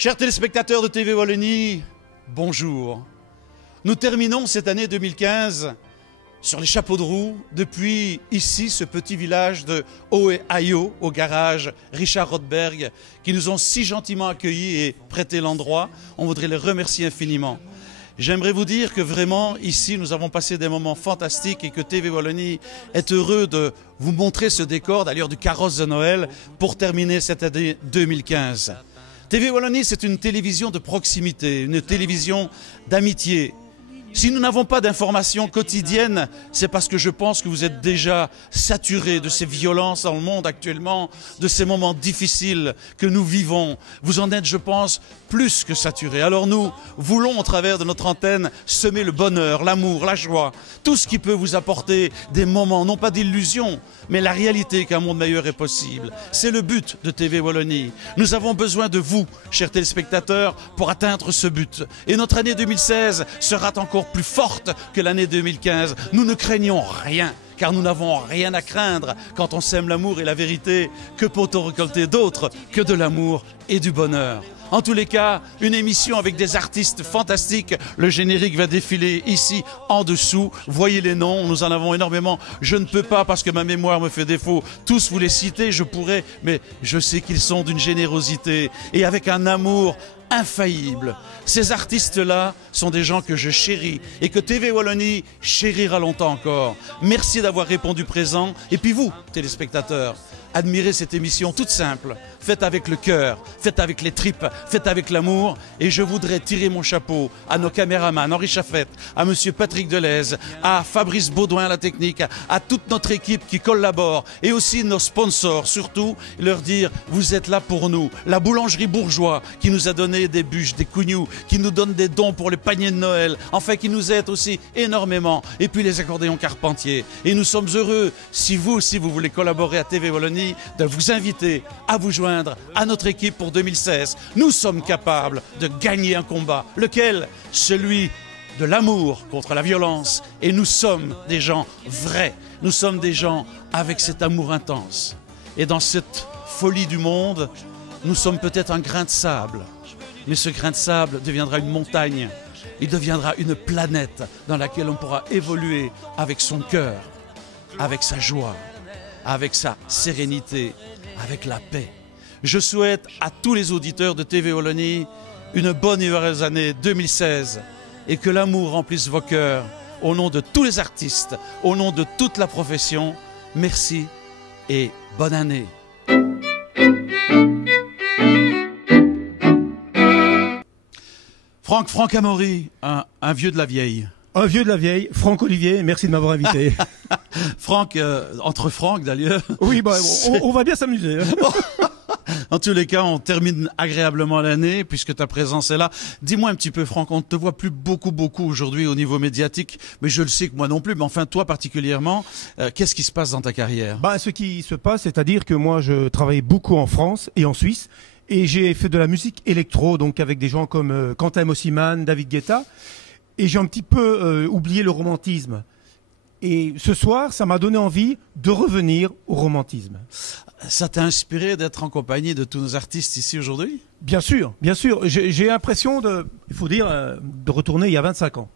Chers téléspectateurs de TV Wallonie, bonjour. Nous terminons cette année 2015 sur les chapeaux de roue depuis ici, ce petit village de Ohio, au garage Richard Rothberg, qui nous ont si gentiment accueillis et prêté l'endroit. On voudrait les remercier infiniment. J'aimerais vous dire que vraiment, ici, nous avons passé des moments fantastiques et que TV Wallonie est heureux de vous montrer ce décor, d'ailleurs du carrosse de Noël, pour terminer cette année 2015. TV Wallonie, c'est une télévision de proximité, une télévision d'amitié. Si nous n'avons pas d'informations quotidiennes, c'est parce que je pense que vous êtes déjà saturés de ces violences dans le monde actuellement, de ces moments difficiles que nous vivons. Vous en êtes, je pense, plus que saturés. Alors nous voulons, au travers de notre antenne, semer le bonheur, l'amour, la joie, tout ce qui peut vous apporter des moments, non pas d'illusion, mais la réalité qu'un monde meilleur est possible. C'est le but de TV Wallonie. Nous avons besoin de vous, chers téléspectateurs, pour atteindre ce but. Et notre année 2016 sera encore plus forte que l'année 2015. Nous ne craignons rien, car nous n'avons rien à craindre quand on sème l'amour et la vérité. Que peut-on récolter d'autre que de l'amour et du bonheur? En tous les cas, une émission avec des artistes fantastiques. Le générique va défiler ici, en dessous. Voyez les noms, nous en avons énormément. Je ne peux pas, parce que ma mémoire me fait défaut, tous vous les citer, je pourrais, mais je sais qu'ils sont d'une générosité et avec un amour infaillible. Ces artistes-là sont des gens que je chéris et que TV Wallonie chérira longtemps encore. Merci d'avoir répondu présent. Et puis vous, téléspectateurs, admirez cette émission toute simple, faite avec le cœur, faite avec les tripes, faite avec l'amour. Et je voudrais tirer mon chapeau à nos caméramans, Henri Chaffette, à monsieur Patrick Delez, à Fabrice Baudouin à la technique, à toute notre équipe qui collabore et aussi nos sponsors, surtout leur dire vous êtes là pour nous. La boulangerie Bourgeois qui nous a donné des bûches, des cougnous, qui nous donne des dons pour les paniers de Noël, enfin qui nous aide aussi énormément. Et puis les accordéons Carpentier. Et nous sommes heureux, si vous aussi vous voulez collaborer à TV Wallonie, de vous inviter à vous joindre à notre équipe pour 2016. Nous sommes capables de gagner un combat. Lequel? Celui de l'amour contre la violence. Et nous sommes des gens vrais. Nous sommes des gens avec cet amour intense. Et dans cette folie du monde, nous sommes peut-être un grain de sable. Mais ce grain de sable deviendra une montagne. Il deviendra une planète dans laquelle on pourra évoluer avec son cœur, avec sa joie, avec sa sérénité, avec la paix. Je souhaite à tous les auditeurs de TV Wallonie une bonne et heureuse année 2016 et que l'amour remplisse vos cœurs. Au nom de tous les artistes, au nom de toute la profession, merci et bonne année. Franck Amaury, un vieux de la vieille. Un vieux de la vieille, Franck Olivier, merci de m'avoir invité. Franck, entre Franck d'ailleurs. Oui, bah, on va bien s'amuser. En tous les cas, on termine agréablement l'année puisque ta présence est là. Dis-moi un petit peu, Franck, on ne te voit plus beaucoup aujourd'hui au niveau médiatique, mais je le sais que moi non plus, mais enfin toi particulièrement, qu'est-ce qui se passe dans ta carrière? Bah, ce qui se passe, c'est-à-dire que moi je travaillais beaucoup en France et en Suisse. Et j'ai fait de la musique électro, donc avec des gens comme Quentin Mossiman, David Guetta. Et j'ai un petit peu oublié le romantisme. Et ce soir, ça m'a donné envie de revenir au romantisme. Ça t'a inspiré d'être en compagnie de tous nos artistes ici aujourd'hui? Bien sûr, bien sûr. J'ai l'impression il faut dire, de retourner il y a 25 ans.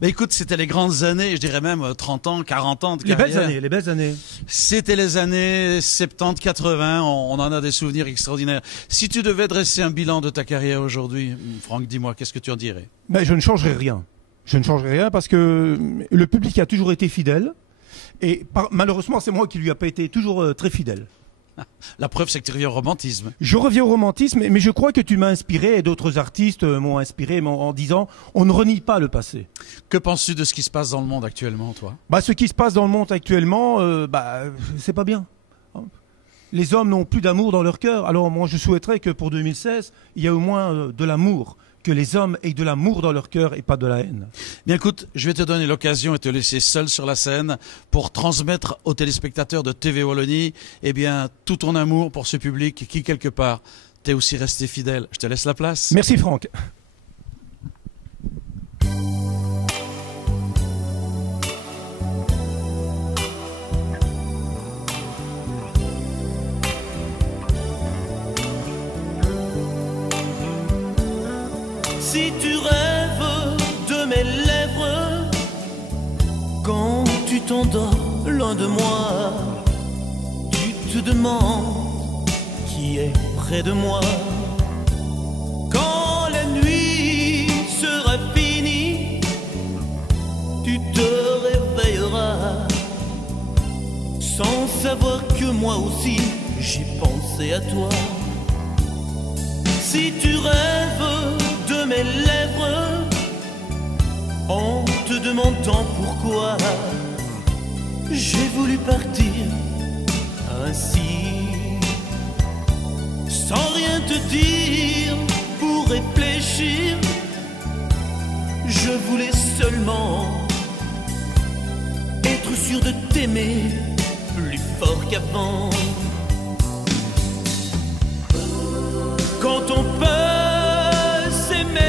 Bah écoute, c'était les grandes années, je dirais même 30 ans, 40 ans de carrière. Les belles années. C'était les années 70, 80, on en a des souvenirs extraordinaires. Si tu devais dresser un bilan de ta carrière aujourd'hui, Franck, dis-moi, qu'est-ce que tu en dirais? Mais je ne changerai rien. Je ne changerai rien parce que le public a toujours été fidèle. Et malheureusement, c'est moi qui lui a pas été toujours très fidèle. La preuve, c'est que tu reviens au romantisme. Je reviens au romantisme, mais je crois que tu m'as inspiré et d'autres artistes m'ont inspiré en disant on ne renie pas le passé. Que penses-tu de ce qui se passe dans le monde actuellement, toi? Ce qui se passe dans le monde actuellement, c'est pas bien. Les hommes n'ont plus d'amour dans leur cœur. Alors moi, je souhaiterais que pour 2016, il y ait au moins de l'amour. Que les hommes aient de l'amour dans leur cœur et pas de la haine. Bien écoute, je vais te donner l'occasion et te laisser seul sur la scène pour transmettre aux téléspectateurs de TV Wallonie tout ton amour pour ce public qui, quelque part, t'es aussi resté fidèle. Je te laisse la place. Merci Franck. Si tu rêves de mes lèvres quand tu t'endors loin de moi, tu te demandes qui est près de moi. Quand la nuit sera finie, tu te réveilleras sans savoir que moi aussi j'ai pensé à toi. Si tu rêves de mes lèvres en te demandant pourquoi j'ai voulu partir ainsi, sans rien te dire pour réfléchir, je voulais seulement être sûr de t'aimer plus fort qu'avant. Quand on peut s'aimer,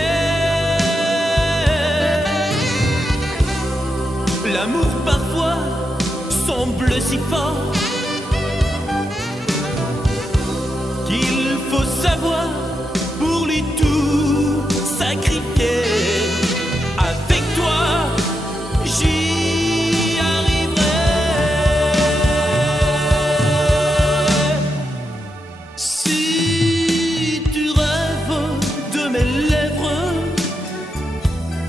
l'amour parfois semble si fort qu'il faut savoir pour lui tout sacrifier. Avec toi, j'y arriverai. Si tu rêves de mes lèvres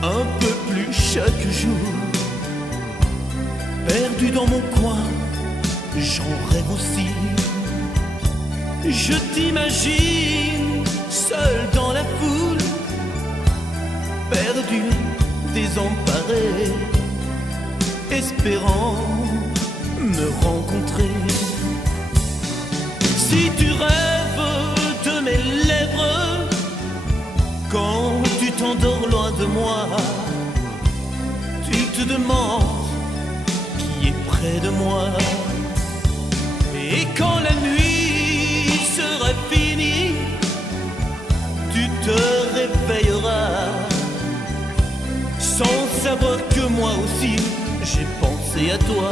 un peu plus chaque jour, perdu dans mon coin, j'en rêve aussi. Je t'imagine seul dans la foule, perdu, désemparé, espérant me rencontrer. Si tu rêves de mes lèvres quand tu t'endors loin de moi, tu te demandes qui est près de moi. Et quand la nuit sera finie, tu te réveilleras sans savoir que moi aussi j'ai pensé à toi.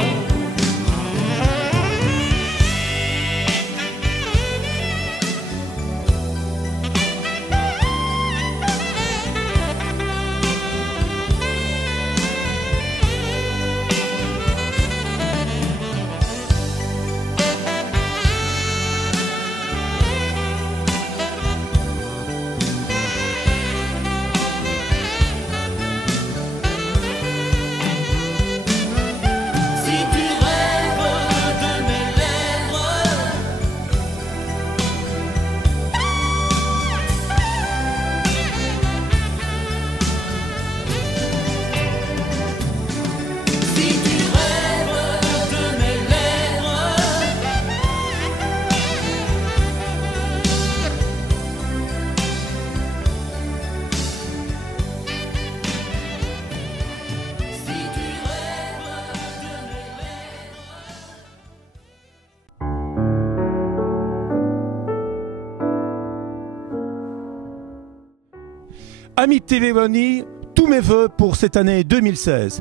Amis de TV Wallonie, tous mes vœux pour cette année 2016.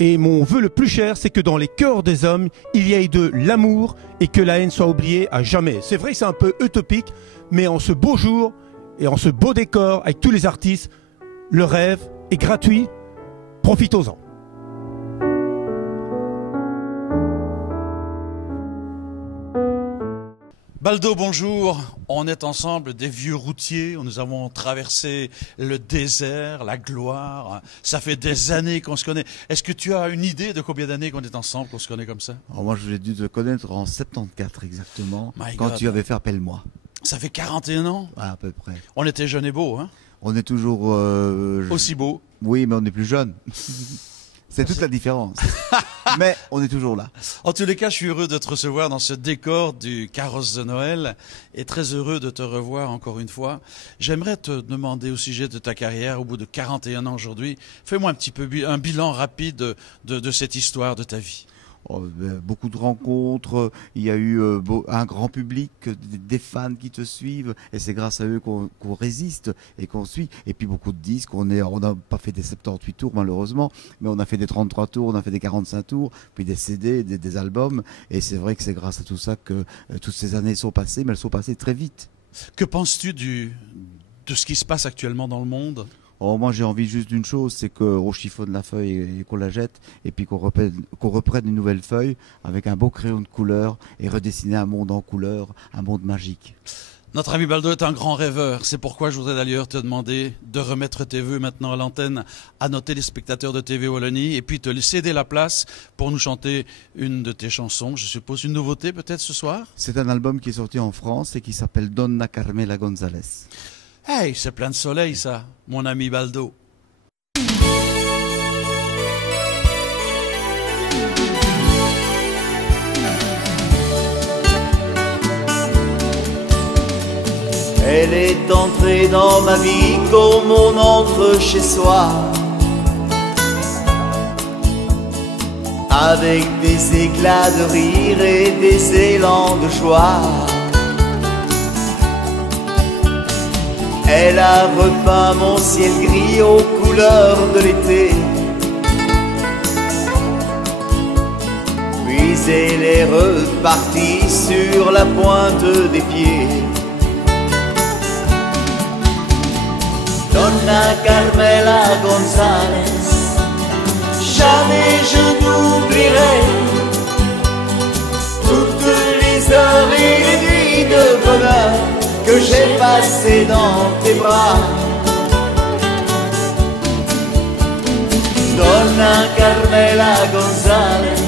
Et mon vœu le plus cher, c'est que dans les cœurs des hommes, il y ait de l'amour et que la haine soit oubliée à jamais. C'est vrai que c'est un peu utopique, mais en ce beau jour et en ce beau décor avec tous les artistes, le rêve est gratuit. Profitons-en. Baldo, bonjour. On est ensemble des vieux routiers. Nous avons traversé le désert, la gloire. Ça fait des années qu'on se connaît. Est-ce que tu as une idée de combien d'années qu'on est ensemble, qu'on se connaît comme ça? Alors moi, j'ai dû te connaître en 74 exactement, My quand God. tu avais fait Appelle-moi. Ça fait 41 ans. À peu près. On était jeunes et beaux, hein? On est toujours... Aussi beaux. Oui, mais on est plus jeunes. C'est toute la différence. Mais on est toujours là. En tous les cas, je suis heureux de te recevoir dans ce décor du carrosse de Noël et très heureux de te revoir encore une fois. J'aimerais te demander au sujet de ta carrière au bout de 41 ans aujourd'hui. Fais-moi un petit peu un bilan rapide de cette histoire de ta vie. Beaucoup de rencontres, il y a eu un grand public, des fans qui te suivent, et c'est grâce à eux qu'on résiste et qu'on suit. Et puis beaucoup de disques, on n'a pas fait des 78 tours malheureusement, mais on a fait des 33 tours, on a fait des 45 tours, puis des CD, des albums, et c'est vrai que c'est grâce à tout ça que toutes ces années sont passées, mais elles sont passées très vite. Que penses-tu de ce qui se passe actuellement dans le monde? Oh, moi j'ai envie juste d'une chose, c'est qu'on chiffonne la feuille et qu'on la jette, et puis qu'on reprenne une nouvelle feuille avec un beau crayon de couleur et redessiner un monde en couleur, un monde magique. Notre ami Baldo est un grand rêveur. C'est pourquoi je voudrais d'ailleurs te demander de remettre tes vœux maintenant à l'antenne à nos téléspectateurs de TV Wallonie et puis te céder la place pour nous chanter une de tes chansons. Je suppose une nouveauté peut-être ce soir? C'est un album qui est sorti en France et qui s'appelle Donna Carmela González. Hey, c'est plein de soleil ça, mon ami Baldo. Elle est entrée dans ma vie comme on entre chez soi, avec des éclats de rire et des élans de joie. Elle a repeint mon ciel gris aux couleurs de l'été, puis elle est repartie sur la pointe des pieds. Donna Carmela González, jamais je n'oublierai toutes les heures et les nuits de bonheur que j'ai passées dans tes bras. Donna Carmela González,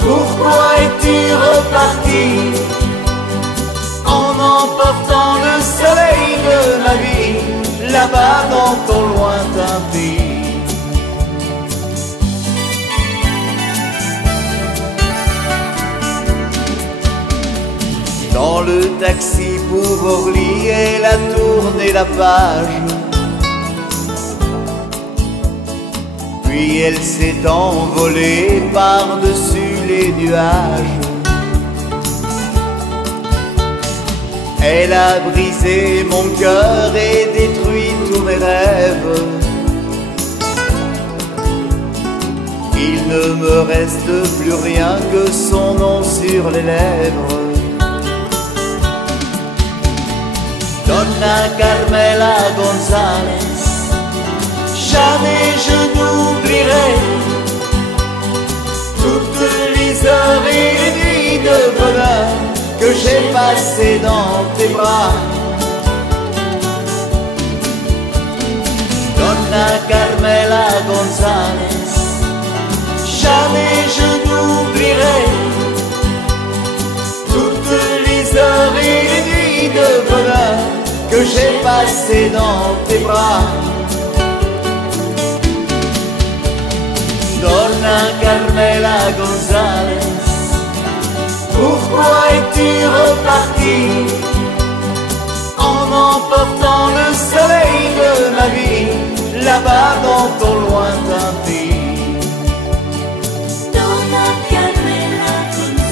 pourquoi es-tu repartie en emportant le soleil de ma vie là-bas dans ton lointain pays? Dans le taxi pour Orly, elle a tourné la page, puis elle s'est envolée par-dessus les nuages. Elle a brisé mon cœur et détruit tous mes rêves. Il ne me reste plus rien que son nom sur les lèvres. Donna Carmela González, jamais je n'oublierai toutes les heures et les nuits de bonheur que j'ai passées dans tes bras. Donna Carmela González, jamais je n'oublierai toutes les heures et les nuits de bonheur que j'ai passées dans tes bras. Donna Carmela González, pourquoi es-tu repartie en emportant le soleil de ma vie là-bas dans ton lointain pays? Donna Carmela González.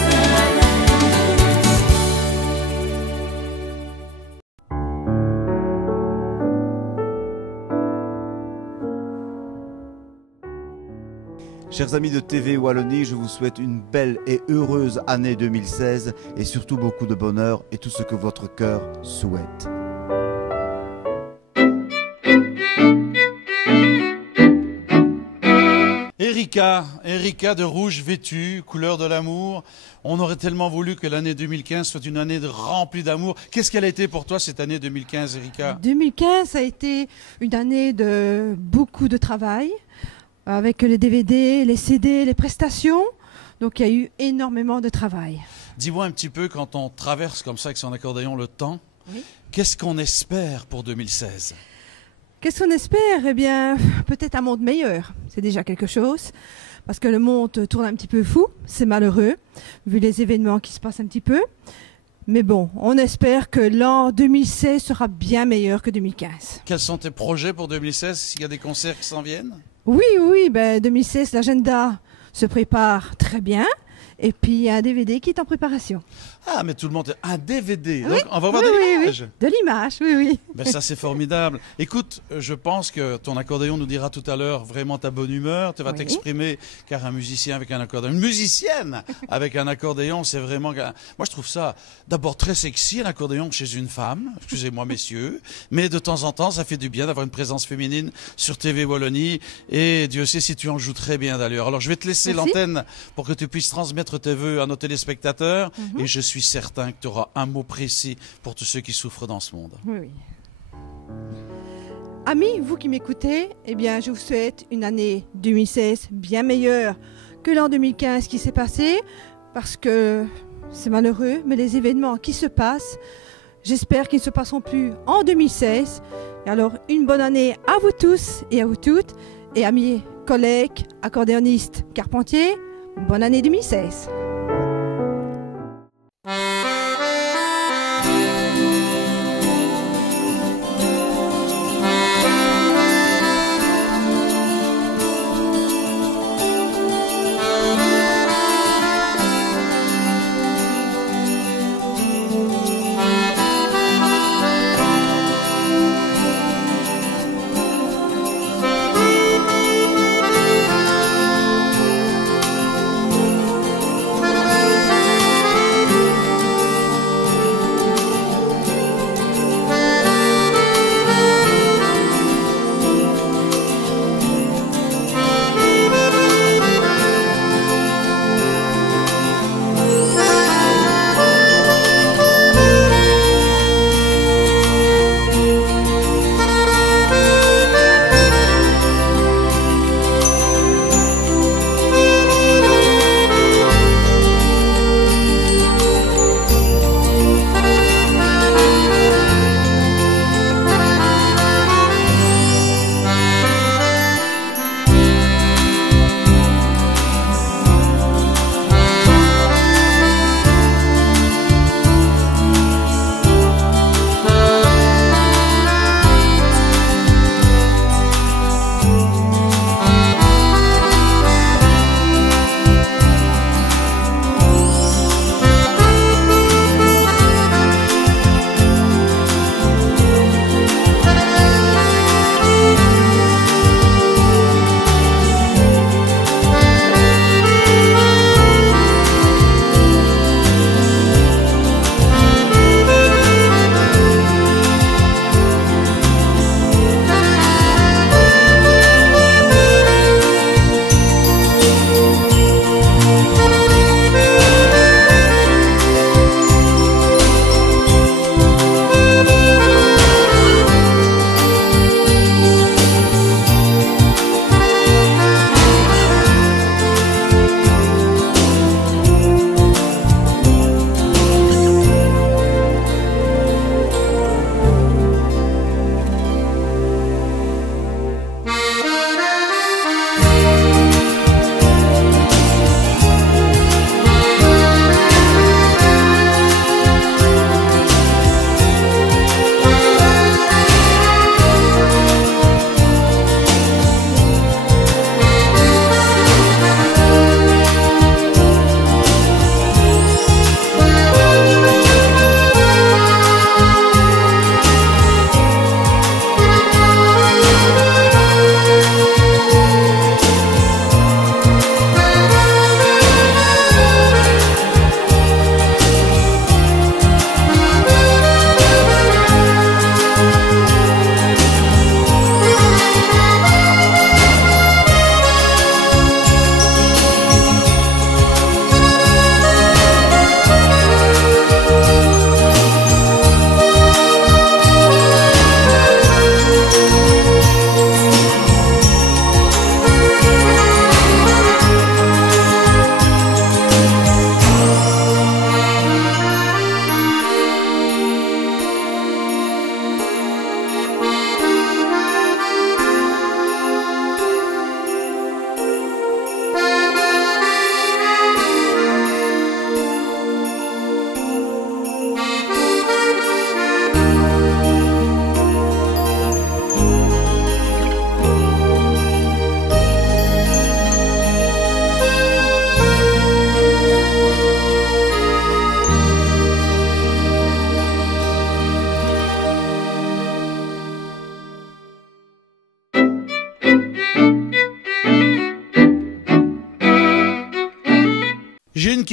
Chers amis de TV Wallonie, je vous souhaite une belle et heureuse année 2016 et surtout beaucoup de bonheur et tout ce que votre cœur souhaite. Erika de rouge vêtue, couleur de l'amour. On aurait tellement voulu que l'année 2015 soit une année remplie d'amour. Qu'est-ce qu'elle a été pour toi cette année 2015, Erika? 2015 a été une année de beaucoup de travail, avec les DVD, les CD, les prestations. Donc il y a eu énormément de travail. Dis-moi un petit peu, quand on traverse comme ça avec son accordéon le temps, oui. Qu'est-ce qu'on espère pour 2016? Qu'est-ce qu'on espère? Eh bien, peut-être un monde meilleur. C'est déjà quelque chose. Parce que le monde tourne un petit peu fou. C'est malheureux, vu les événements qui se passent un petit peu. Mais bon, on espère que l'an 2016 sera bien meilleur que 2015. Quels sont tes projets pour 2016? S'il y a des concerts qui s'en viennent? Oui, ben 2016, l'agenda se prépare très bien. Et puis, il y a un DVD qui est en préparation. Ah, mais tout le monde... Un DVD. Oui, Donc, on va voir oui, de oui, l'image. De l'image, oui, oui. Ben ça, c'est formidable. Écoute, je pense que ton accordéon nous dira tout à l'heure vraiment ta bonne humeur. Tu vas Oui. t'exprimer, car un musicien avec un accordéon, une musicienne avec un accordéon, c'est vraiment... Moi, je trouve ça d'abord très sexy, un accordéon chez une femme. Excusez-moi, messieurs. Mais de temps en temps, ça fait du bien d'avoir une présence féminine sur TV Wallonie. Et Dieu sait si tu en joues très bien d'ailleurs. Alors, je vais te laisser Merci. l'antenne pour que tu puisses transmettre tes vœux à nos téléspectateurs. Et je suis certain que tu auras un mot précis pour tous ceux qui souffrent dans ce monde. Oui, oui. Amis, vous qui m'écoutez, eh bien, je vous souhaite une année 2016 bien meilleure que l'an 2015 qui s'est passé, parce que c'est malheureux, mais les événements qui se passent, j'espère qu'ils ne se passeront plus en 2016. Et alors, une bonne année à vous tous et à vous toutes, et amis, collègues, accordéonistes, carpentiers, bonne année 2016.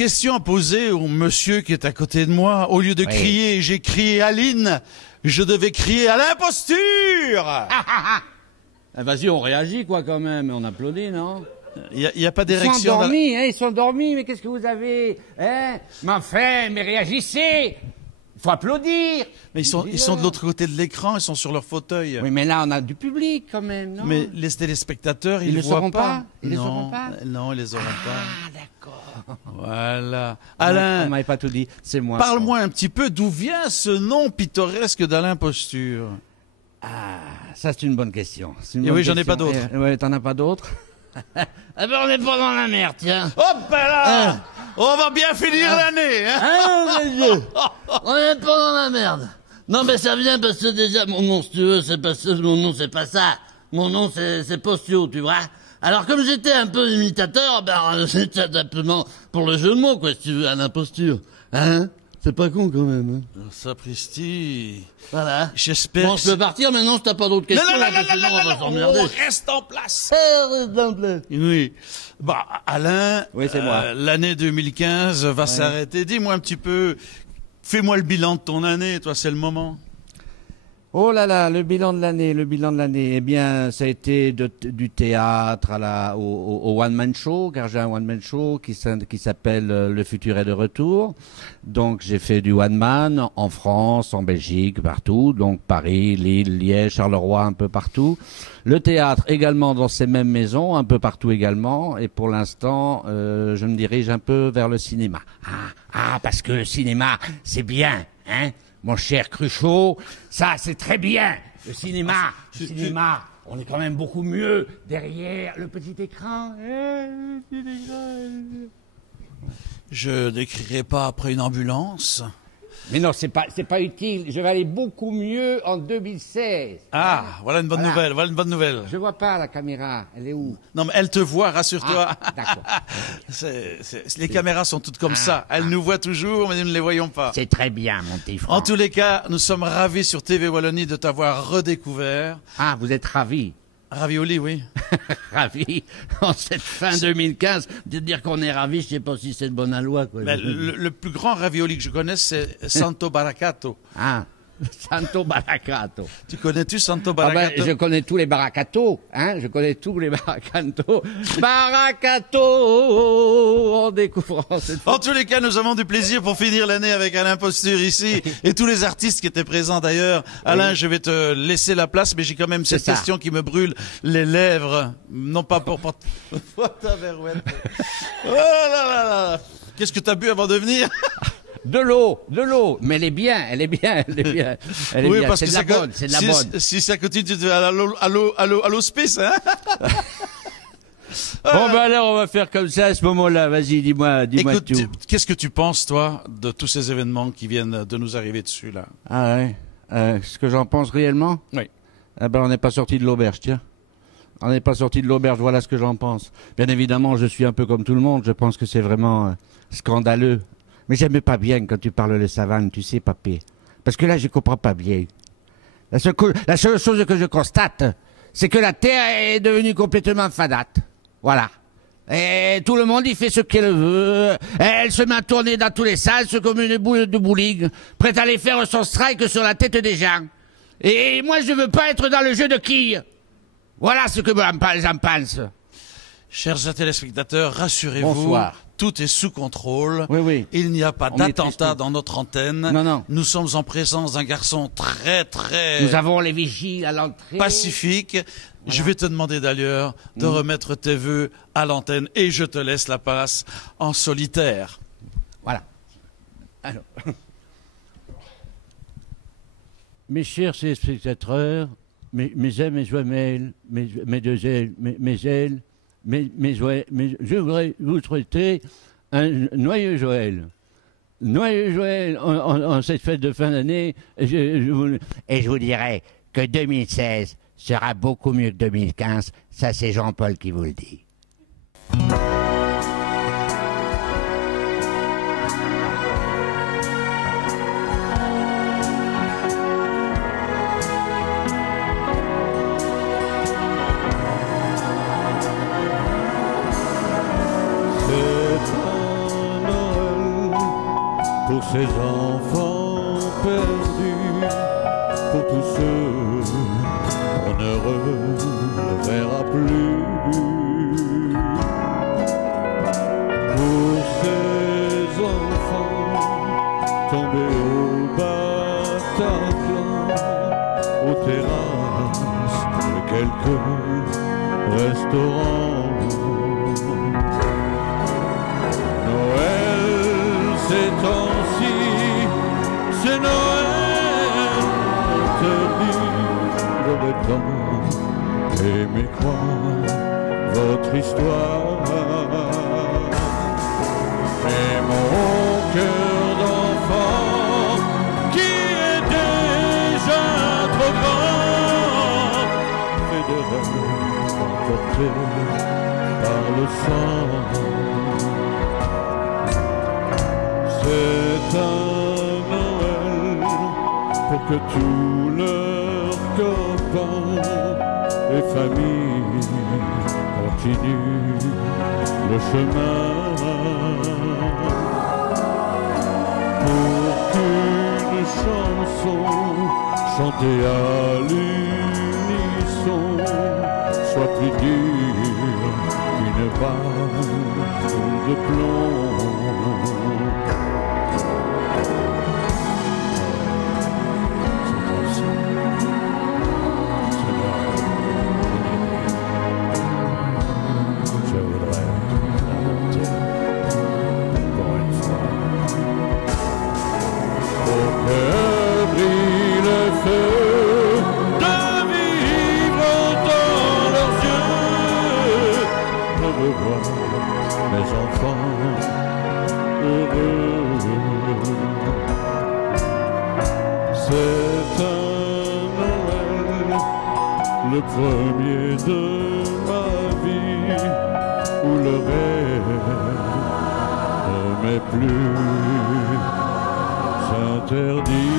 question à poser au monsieur qui est à côté de moi. Au lieu de crier, j'ai crié Aline, je devais crier à l'imposture. Vas-y, on réagit quoi quand même, on applaudit, non? Il y a pas Ils d'érection. sont endormis, hein, ils sont endormis, mais qu'est-ce que vous avez, hein? Mais enfin, mais réagissez! Il faut applaudir! Mais ils sont de l'autre côté de l'écran, ils sont sur leur fauteuil. Oui, mais là, on a du public quand même, non? Mais les téléspectateurs, Ils ne le voient sauront pas. pas. Ils les Non, sauront pas. non, ils les auront pas. Ah, d'accord. Voilà. On Alain, m'avait pas tout dit, c'est moi. parle-moi un petit peu d'où vient ce nom pittoresque d'Alain Posture. Ah, ça c'est une bonne question. Et oui, j'en ai pas d'autres. Ouais, t'en as pas d'autres? Ah ben on est pas dans la merde, tiens. Hop là, on va bien finir l'année. Hein. Ah, mon Dieu. On est pas dans la merde. Non, mais ça vient parce que déjà, mon nom, si tu veux, c'est pas ça, mon nom, c'est pas ça. Mon nom, c'est Postio, tu vois. Alors, comme j'étais un peu imitateur, ben, c'était simplement pour le jeu de mots, quoi, si tu veux, à l'imposture. Hein? C'est pas con, quand même, hein. Sapristi. Voilà. J'espère. Bon, je peux partir maintenant si t'as pas d'autres questions. là, parce que sinon, on va s'emmerder. on reste en place. Reste en place. Oui. Bah, Alain, Oui, c'est moi. l'année 2015 va s'arrêter. Dis-moi un petit peu, fais-moi le bilan de ton année, toi, c'est le moment. Oh là là, le bilan de l'année. Eh bien, ça a été du théâtre au one-man show, car j'ai un one-man show qui s'appelle Le futur est de retour. Donc, j'ai fait du one-man en France, en Belgique, partout. Donc, Paris, Lille, Liège, Charleroi, un peu partout. Le théâtre également dans ces mêmes maisons, un peu partout également. Et pour l'instant, je me dirige un peu vers le cinéma. Parce que le cinéma, c'est bien, hein? Mon cher Cruchot, ça c'est très bien. Le cinéma, on est quand même beaucoup mieux derrière le petit écran. Je n'écrirai pas après une ambulance. Mais non, c'est pas utile. Je vais aller beaucoup mieux en 2016. Ah, voilà une bonne nouvelle, voilà une bonne nouvelle. Je vois pas la caméra. Elle est où? Non, mais elle te voit, rassure-toi. D'accord. Les caméras sont toutes comme ça. Elles nous voient toujours, mais nous ne les voyons pas. C'est très bien, mon petit Franck. En tous les cas, nous sommes ravis sur TV Wallonie de t'avoir redécouvert. Ah, vous êtes ravis. Ravioli, oui. Ravis en cette fin 2015. De dire qu'on est ravis, je sais pas si c'est de bonne loi, quoi. Mais le plus grand ravioli que je connaisse, c'est Santo Baracato. Ah, Santo Baracato. Tu connais-tu Santo Ah ben, Baracato? je connais tous les baracatos, hein, je connais tous les baracatos. Baracato, en découvrant cette En tous les cas, nous avons du plaisir pour finir l'année avec Alain Posture ici et tous les artistes qui étaient présents d'ailleurs. Alain, je vais te laisser la place, mais j'ai quand même cette C'est ça. question qui me brûle les lèvres. Non pas pour... Oh, ta verrouette. Oh là là là. Qu'est-ce que t'as bu avant de venir? De l'eau, mais elle est bien. Elle est bien. C'est de la bonne, c'est de la bonne. Si ça continue, tu te vas à l'hospice, hein? Bon, ben alors, on va faire comme ça à ce moment-là. Vas-y, dis-moi Écoute, tout. qu'est-ce que tu penses, toi, de tous ces événements qui viennent de nous arriver dessus, là? Ah ouais. Ce que j'en pense réellement? Oui. Ah ben, on n'est pas sorti de l'auberge, tiens. On n'est pas sorti de l'auberge, voilà ce que j'en pense. Bien évidemment, je suis un peu comme tout le monde. Je pense que c'est vraiment scandaleux. Mais j'aime pas bien quand tu parles de savane, tu sais, papy. Parce que là, je comprends pas bien. La seule chose que je constate, c'est que la Terre est devenue complètement fadate. Voilà. Et tout le monde, il fait ce qu'elle veut. Elle se met à tourner dans tous les sens comme une boule de bowling, prête à aller faire son strike sur la tête des gens. Et moi, je veux pas être dans le jeu de quilles. Voilà ce que j'en pense. Chers téléspectateurs, rassurez-vous. Bonsoir. Tout est sous contrôle. Oui, oui. Il n'y a pas On d'attentat maîtrise tout. dans notre antenne. Non, non. Nous sommes en présence d'un garçon très, très Nous avons les vigiles à l'entrée. pacifique. Je vais te demander d'ailleurs de remettre tes vœux à l'antenne et je te laisse la place en solitaire. Voilà. Alors. Mes chers spectateurs, mes ailes, mes joies, mes deux ailes, mes ailes, je voudrais vous souhaiter un noyeux Joël. Noyeux Joël en cette fête de fin d'année. Et je vous dirais que 2016 sera beaucoup mieux que 2015. Ça, c'est Jean-Paul qui vous le dit. pour ces enfants perdus, pour tous ceux qu'on ne reverra plus, pour ces enfants tombés au Bataclan, aux terrasses de quelques restaurants. Ces temps-ci, c'est Noël interdit. J'aurais tant aimé croire votre histoire, mais mon cœur d'enfant qui est déjà trop grand fait des rêves emportés par le sang. C'est un Noël pour que tous leurs copains et familles continuent le chemin, pour qu'une chanson chantée à l'unisson soit plus dure qu'une balle de plomb. C'est un Noël, le premier de ma vie, où le rêve ne m'est plus interdit.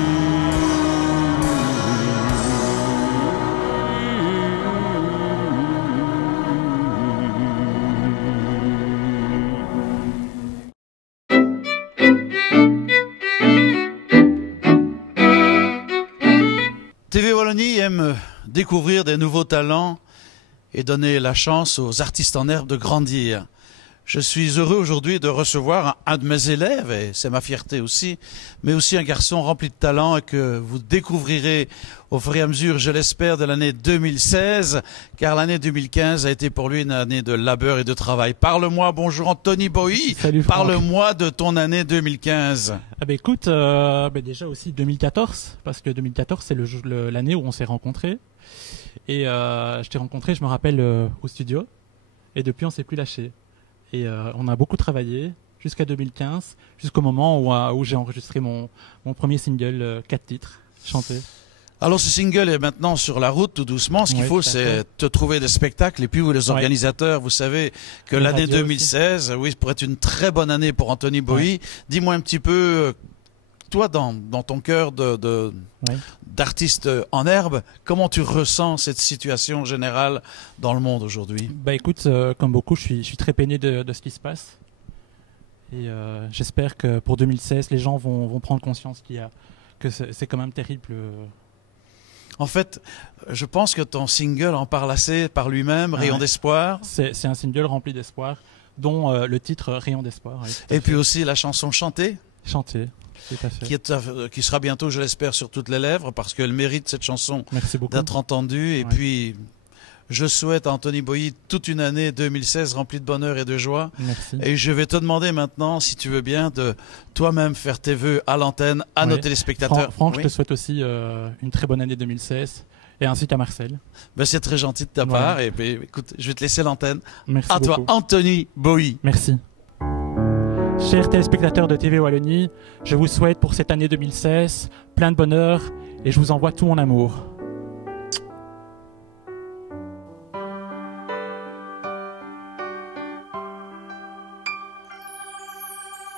TV Wallonie aime découvrir des nouveaux talents et donner la chance aux artistes en herbe de grandir. Je suis heureux aujourd'hui de recevoir un de mes élèves, et c'est ma fierté aussi, mais aussi un garçon rempli de talent et que vous découvrirez au fur et à mesure, je l'espère, de l'année 2016, car l'année 2015 a été pour lui une année de labeur et de travail. Parle-moi, bonjour Anthony Boy, parle-moi de ton année 2015. Ah bah écoute, déjà aussi 2014, parce que 2014 c'est l'année où on s'est rencontrés. Et je t'ai rencontré, je me rappelle, au studio, et depuis on s'est plus lâché. Et on a beaucoup travaillé jusqu'à 2015, jusqu'au moment où j'ai enregistré mon premier single, 4 titres chantés. Alors ce single est maintenant sur la route tout doucement. Ce qu'il faut, c'est te trouver des spectacles. Et puis vous, les organisateurs, vous savez que l'année 2016, oui, pourrait être une très bonne année pour Anthony Boy. Dis-moi un petit peu, toi, dans ton cœur d'artiste en herbe, comment tu ressens cette situation générale dans le monde aujourd'hui? Bah écoute, comme beaucoup, je suis très peiné de ce qui se passe. Et j'espère que pour 2016, les gens vont prendre conscience que c'est quand même terrible. En fait, je pense que ton single en parle assez par lui-même, Rayon d'espoir. C'est un single rempli d'espoir, dont le titre Rayon d'espoir. Oui, et puis aussi la chanson Chantée. Chantée. Qui sera bientôt, je l'espère, sur toutes les lèvres, parce qu'elle mérite cette chanson d'être entendue. Et puis, je souhaite à Anthony Boy toute une année 2016 remplie de bonheur et de joie. Merci. Et je vais te demander maintenant, si tu veux bien, de toi-même faire tes vœux à l'antenne, à nos téléspectateurs. Franck, je te souhaite aussi une très bonne année 2016. Et ainsi qu'à Marcel. Ben, c'est très gentil de ta part. Et puis, écoute, je vais te laisser l'antenne. Merci à toi, Anthony Boy. Merci. Chers téléspectateurs de TV Wallonie, je vous souhaite pour cette année 2016 plein de bonheur et je vous envoie tout mon amour.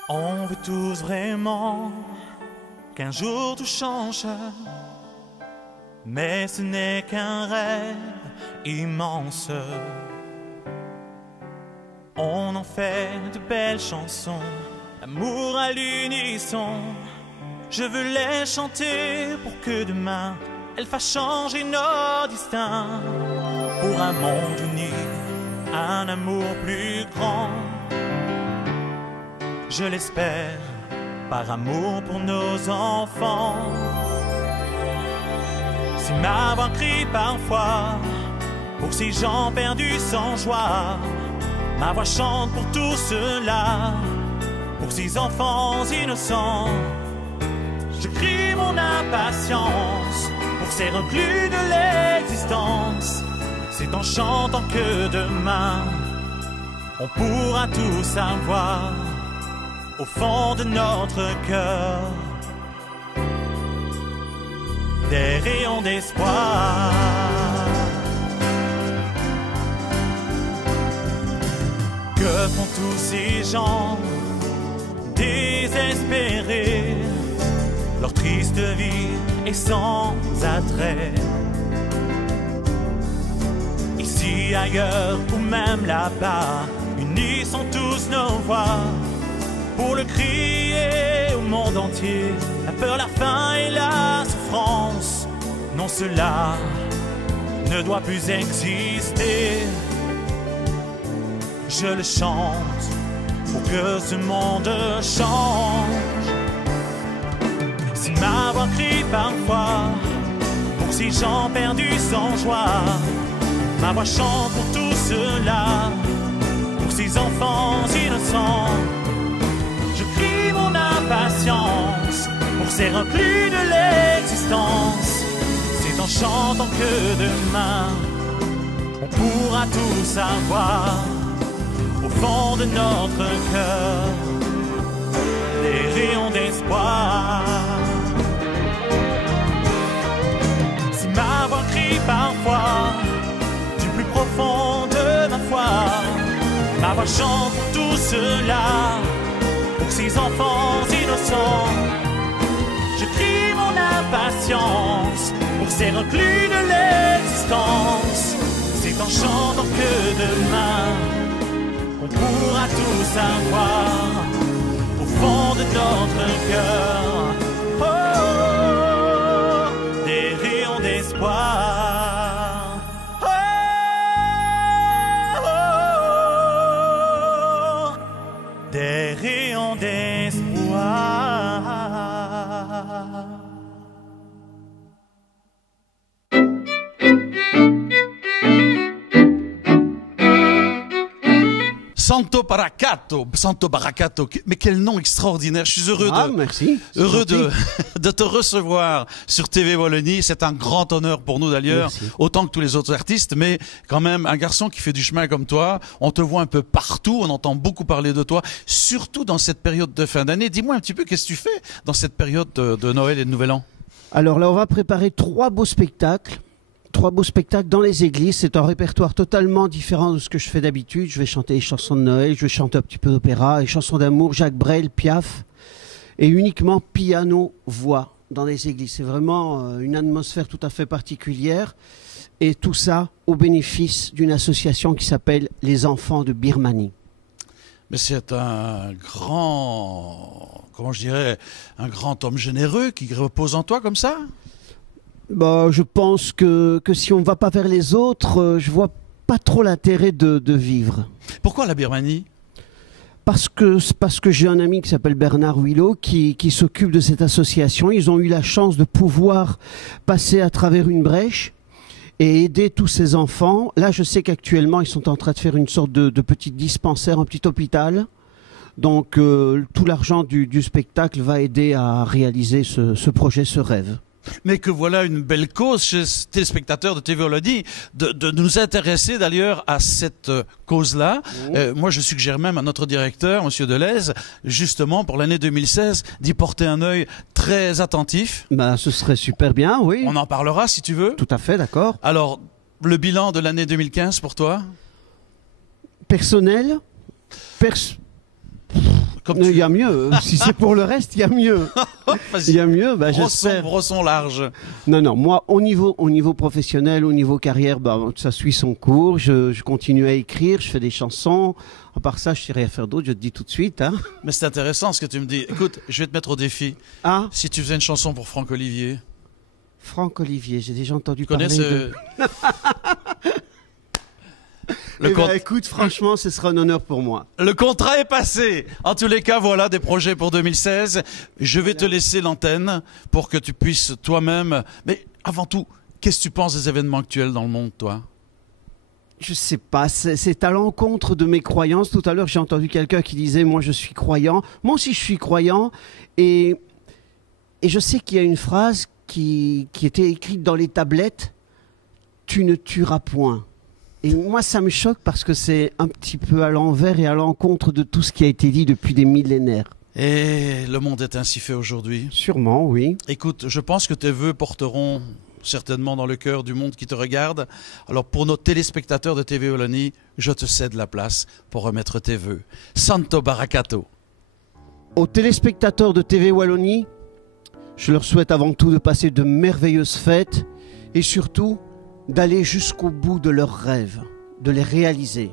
On veut tous vraiment qu'un jour tout change, mais ce n'est qu'un rêve immense. On en fait de belles chansons L'amour à l'unisson, je veux les chanter pour que demain elles fassent changer nos destins. Pour un monde uni, un amour plus grand, je l'espère, par amour pour nos enfants. Si ma voix crie parfois pour ces gens perdus sans joie, ma voix chante pour tous ceux-là, pour ces enfants innocents. Je crie mon impatience pour ces reclus de l'existence. C'est en chantant que demain on pourra tout savoir au fond de notre cœur. Des rayons d'espoir. Que font tous ces gens désespérés? Leur triste vie est sans attrait. Ici, ailleurs ou même là-bas, unissons tous nos voix pour le crier au monde entier. La peur, la faim et la souffrance, non, cela ne doit plus exister. Je le chante pour que ce monde change. Si ma voix crie parfois pour ces gens perdus sans joie, ma voix chante pour tous ceux-là, pour ces enfants innocents. Je crie mon impatience pour ces reclus de l'existence. C'est en chantant que demain on pourra tout savoir au fond de notre cœur. Des rayons d'espoir. Si ma voix crie parfois du plus profond de ma foi, ma voix chante pour tous ceux-là, pour ces enfants innocents. Je crie mon impatience pour ces reclus de l'existence. C'est en chantant que demain on pourra tout savoir au fond de notre cœur. Oh, des rayons d'espoir. Oh, oh, des rayons d'espoir. Santo Baracato, mais quel nom extraordinaire. Je suis heureux merci. Heureux de te recevoir sur TV Wallonie. C'est un grand honneur pour nous d'ailleurs, autant que tous les autres artistes, mais quand même un garçon qui fait du chemin comme toi. On te voit un peu partout, on entend beaucoup parler de toi, surtout dans cette période de fin d'année. Dis-moi un petit peu, qu'est-ce que tu fais dans cette période de Noël et de Nouvel An? Alors là, on va préparer 3 beaux spectacles. 3 beaux spectacles dans les églises. C'est un répertoire totalement différent de ce que je fais d'habitude. Je vais chanter les chansons de Noël, je vais chanter un petit peu d'opéra, les chansons d'amour, Jacques Brel, Piaf, et uniquement piano-voix dans les églises. C'est vraiment une atmosphère tout à fait particulière, et tout ça au bénéfice d'une association qui s'appelle Les Enfants de Birmanie. Mais c'est un grand, comment je dirais, un grand homme généreux qui repose en toi comme ça? Bah, je pense que si on ne va pas vers les autres, je vois pas trop l'intérêt de vivre. Pourquoi la Birmanie? Parce que j'ai un ami qui s'appelle Bernard Huilot qui s'occupe de cette association. Ils ont eu la chance de pouvoir passer à travers une brèche et aider tous ces enfants. Là, je sais qu'actuellement, ils sont en train de faire une sorte de petit dispensaire, un petit hôpital. Donc, tout l'argent du spectacle va aider à réaliser ce projet, ce rêve. Mais que voilà une belle cause chez les téléspectateurs de TV Wallonie de nous intéresser d'ailleurs à cette cause-là. Moi, je suggère même à notre directeur, Monsieur Deleuze, justement pour l'année 2016, d'y porter un œil très attentif. Bah, ce serait super bien, oui. On en parlera si tu veux. Tout à fait, d'accord. Alors, le bilan de l'année 2015 pour toi? Personnel, comme Il y a mieux. Si c'est pour le reste, il y a mieux. Vas-y. Il y a mieux, bah, j'espère. Brossons large. Non, moi, au niveau professionnel, au niveau carrière, bah, ça suit son cours. Je continue à écrire, je fais des chansons. À part ça, je sais rien faire d'autre, je te dis tout de suite. Hein. Mais c'est intéressant ce que tu me dis. Écoute, je vais te mettre au défi. Ah, Si tu faisais une chanson pour Franck Olivier. Franck Olivier, j'ai déjà entendu Tu connais parler de... Le, Eh con- ben, écoute, franchement, ce sera un honneur pour moi. le contrat est passé. En tous les cas, voilà des projets pour 2016. Je vais te laisser l'antenne pour que tu puisses toi-même... Mais avant tout, qu'est-ce que tu penses des événements actuels dans le monde, toi? Je sais pas, c'est à l'encontre de mes croyances. Tout à l'heure, j'ai entendu quelqu'un qui disait « Moi, je suis croyant ». Moi aussi, je suis croyant. Et je sais qu'il y a une phrase qui était écrite dans les tablettes « Tu ne tueras point ». Et moi, ça me choque parce que c'est un petit peu à l'envers et à l'encontre de tout ce qui a été dit depuis des millénaires. Et le monde est ainsi fait aujourd'hui. Sûrement, oui. Écoute, je pense que tes vœux porteront certainement dans le cœur du monde qui te regarde. Alors pour nos téléspectateurs de TV Wallonie, je te cède la place pour remettre tes vœux. Santo Barakato. Aux téléspectateurs de TV Wallonie, je leur souhaite avant tout de passer de merveilleuses fêtes et surtout d'aller jusqu'au bout de leurs rêves, de les réaliser.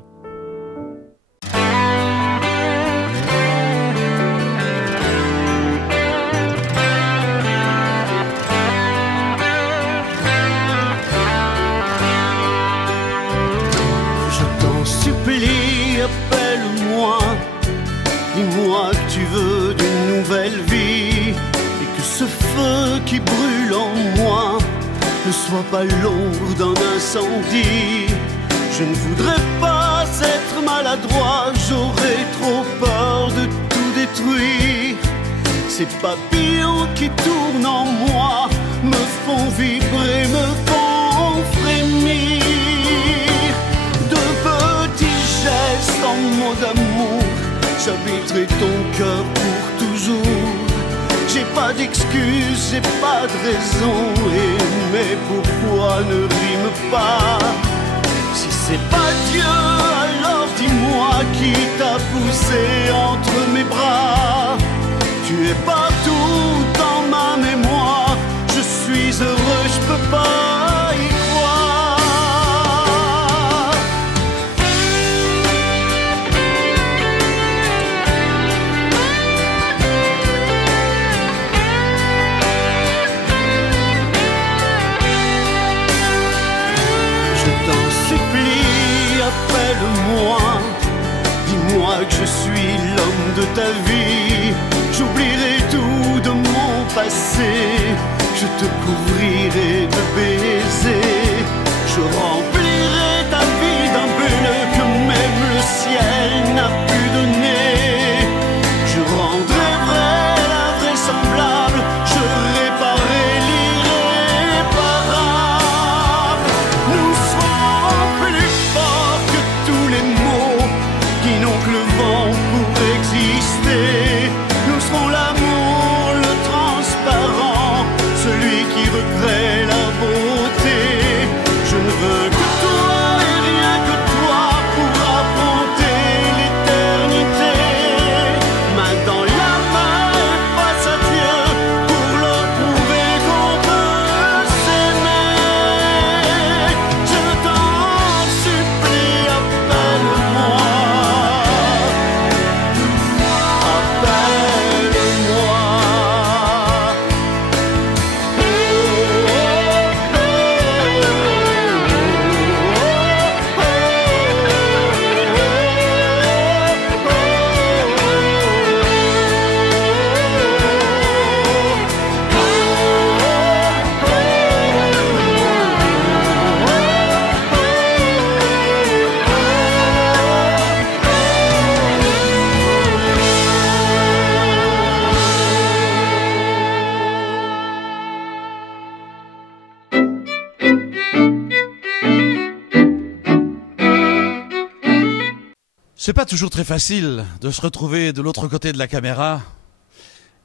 Je t'en supplie, appelle-moi. Dis-moi que tu veux d'une nouvelle vie et que ce feu qui brûle en moi ne soit pas l'ombre d'un incendie. Je ne voudrais pas être maladroit, j'aurais trop peur de tout détruire. Ces papillons qui tournent en moi me font vibrer, me font frémir. De petits gestes en mots d'amour, j'habiterai ton cœur pour toujours. J'ai pas d'excuses, j'ai pas de raison, mais pourquoi ne rime pas? Si c'est pas Dieu, alors dis-moi qui t'a poussé entre mes bras. Tu es partout dans ma mémoire, je suis heureux, je peux pas y croire. Appelle-moi, dis-moi que je suis l'homme de ta vie. J'oublierai tout de mon passé, je te couvrirai de baisers. Je remplirai ta vie d'un bleu que même le ciel n'a pu donner. Je rendrai vrai l'invraisemblable, je réparerai l'irréparable. Nous serons plus forts que tous les mots qui n'ont que le vent pour exister. Nous serons l'amour, le transparent, celui qui recrée la beauté. Je ne veux que toi et rien que toi pour affronter l'éternité. Main dans la main et face à Dieu pour leur prouver qu'on peut s'aimer. Je t'en supplie, appelle-moi. C'est pas toujours très facile de se retrouver de l'autre côté de la caméra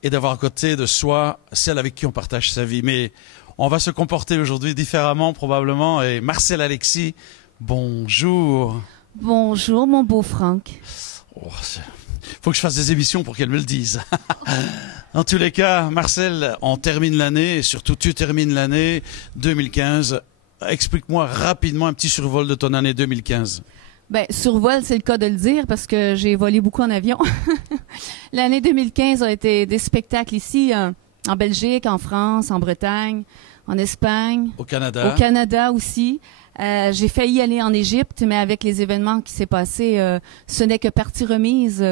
et d'avoir à côté de soi celle avec qui on partage sa vie. Mais on va se comporter aujourd'hui différemment probablement. Et Marcel Alexis, bonjour. Bonjour mon beau Franck. Oh, Faut que je fasse des émissions pour qu'elle me le dise. En tous les cas, Marcel, on termine l'année, et surtout tu termines l'année 2015. Explique-moi rapidement un petit survol de ton année 2015. Ben, survol, c'est le cas de le dire, parce que j'ai volé beaucoup en avion. L'année 2015 a été des spectacles ici, en Belgique, en France, en Bretagne, en Espagne. Au Canada. Au Canada aussi. J'ai failli aller en Égypte, mais avec les événements qui s'est passé, ce n'est que partie remise.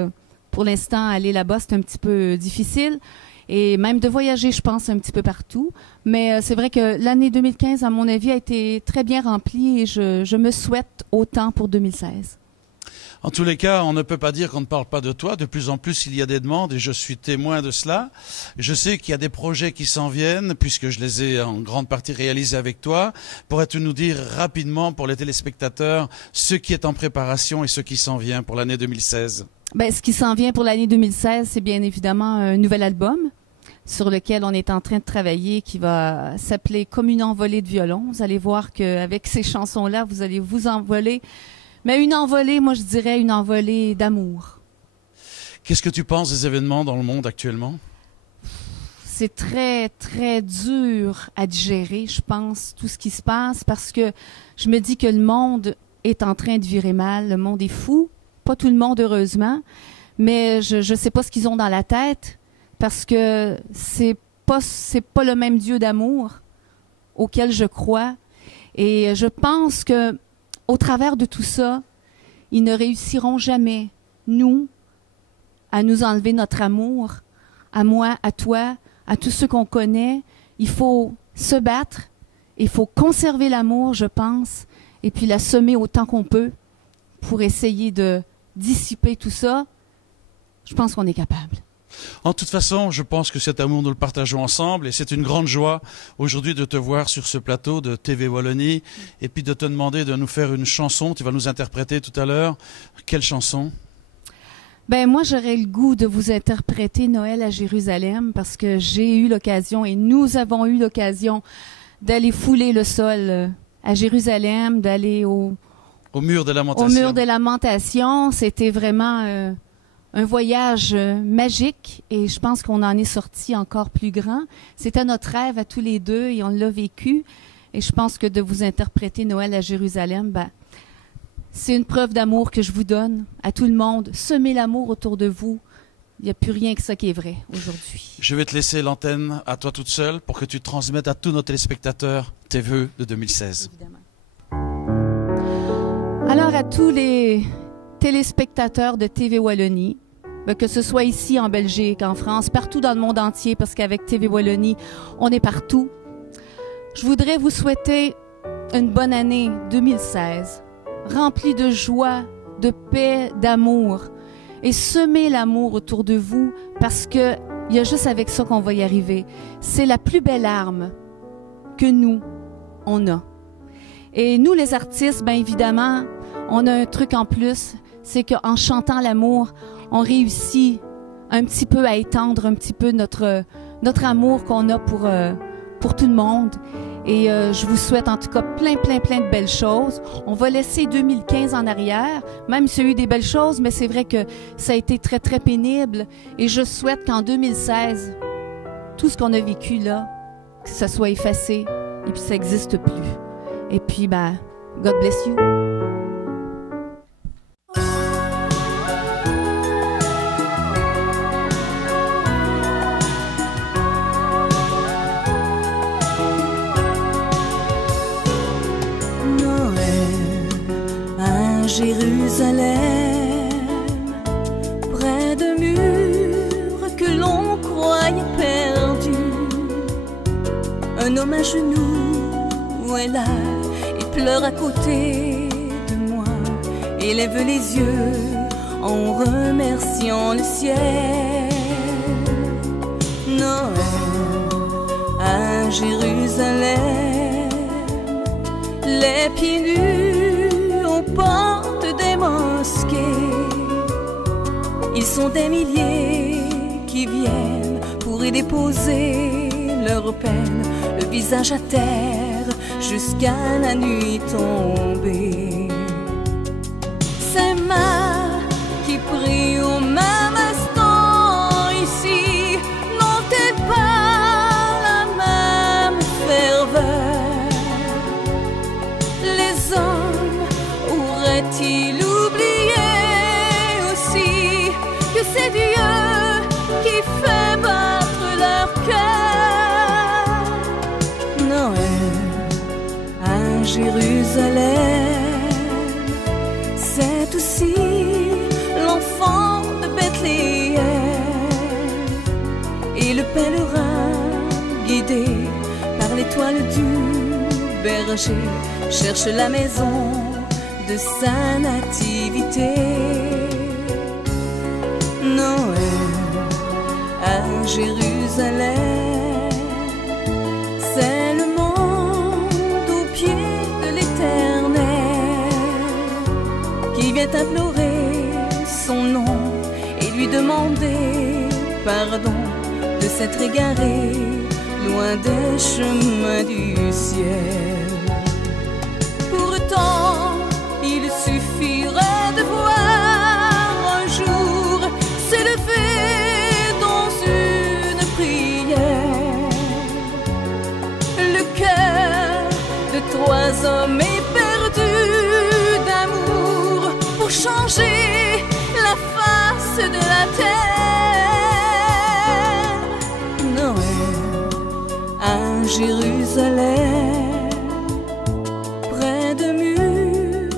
Pour l'instant, aller là-bas, c'est un petit peu difficile. Et même de voyager, je pense, un petit peu partout. Mais c'est vrai que l'année 2015, à mon avis, a été très bien remplie et je me souhaite autant pour 2016. En tous les cas, on ne peut pas dire qu'on ne parle pas de toi. De plus en plus, il y a des demandes et je suis témoin de cela. Je sais qu'il y a des projets qui s'en viennent, puisque je les ai en grande partie réalisés avec toi. Pourrais-tu nous dire rapidement, pour les téléspectateurs, ce qui est en préparation et ce qui s'en vient pour l'année 2016? Ben, ce qui s'en vient pour l'année 2016, c'est bien évidemment un nouvel album sur lequel on est en train de travailler, qui va s'appeler Comme une envolée de violon. Vous allez voir qu'avec ces chansons-là, vous allez vous envoler. Mais une envolée, moi je dirais une envolée d'amour. Qu'est-ce que tu penses des événements dans le monde actuellement? C'est très, très dur à digérer, je pense, tout ce qui se passe, parce que je me dis que le monde est en train de virer mal. Le monde est fou. Pas tout le monde, heureusement. Mais je ne sais pas ce qu'ils ont dans la tête, parce que c'est pas le même Dieu d'amour auquel je crois. Et je pense que au travers de tout ça, ils ne réussiront jamais, nous, à nous enlever notre amour, à moi, à toi, à tous ceux qu'on connaît. Il faut se battre, il faut conserver l'amour, je pense, et puis la semer autant qu'on peut pour essayer de dissiper tout ça. Je pense qu'on est capable. En toute façon, je pense que cet amour, nous le partageons ensemble et c'est une grande joie aujourd'hui de te voir sur ce plateau de TV Wallonie et puis de te demander de nous faire une chanson. Tu vas nous interpréter tout à l'heure. Quelle chanson? Ben moi, j'aurais le goût de vous interpréter Noël à Jérusalem, parce que j'ai eu l'occasion et nous avons eu l'occasion d'aller fouler le sol à Jérusalem, d'aller au mur des Lamentations. Au mur des Lamentations. C'était vraiment un voyage magique et je pense qu'on en est sorti encore plus grand. C'était notre rêve à tous les deux et on l'a vécu. Et je pense que de vous interpréter Noël à Jérusalem, ben, c'est une preuve d'amour que je vous donne à tout le monde. Semez l'amour autour de vous. Il n'y a plus rien que ça qui est vrai aujourd'hui. Je vais te laisser l'antenne à toi toute seule pour que tu transmettes à tous nos téléspectateurs tes vœux de 2016. Évidemment. Alors à tous les téléspectateurs de TV Wallonie, que ce soit ici en Belgique, en France, partout dans le monde entier, parce qu'avec TV Wallonie, on est partout. Je voudrais vous souhaiter une bonne année 2016, remplie de joie, de paix, d'amour, et semer l'amour autour de vous, parce que il y a juste avec ça qu'on va y arriver. C'est la plus belle arme que nous, on a. Et nous, les artistes, bien évidemment, on a un truc en plus, c'est qu'en chantant l'amour, on réussit un petit peu à étendre un petit peu notre amour qu'on a pour tout le monde. Et je vous souhaite en tout cas plein de belles choses. On va laisser 2015 en arrière, même s'il y a eu des belles choses, mais c'est vrai que ça a été très pénible. Et je souhaite qu'en 2016, tout ce qu'on a vécu là, que ça soit effacé et puis ça n'existe plus. Et puis, ben, God bless you. Jérusalem, près de murs que l'on croyait perdus. Un homme à genoux est là et pleure à côté de moi, et lève les yeux en remerciant le ciel. Noël à Jérusalem, les pieds nus aux portes des mosquées. Ils sont des milliers qui viennent pour y déposer leur peine, le visage à terre jusqu'à la nuit tombée. C'est Ma qui prie au Maman aussi l'enfant de Bethléem. Et le pèlerin, guidé par l'étoile du berger, cherche la maison de sa nativité. Noël à Jérusalem, c'est le monde au pied de l'Éternel qui vient implorer son nom et lui demander pardon de s'être égaré loin des chemins du ciel. Pourtant, il suffirait de voir un jour s'élever dans une prière le cœur de trois hommes éperdus d'amour pour changer la face de la terre. Noël à Jérusalem, près de murs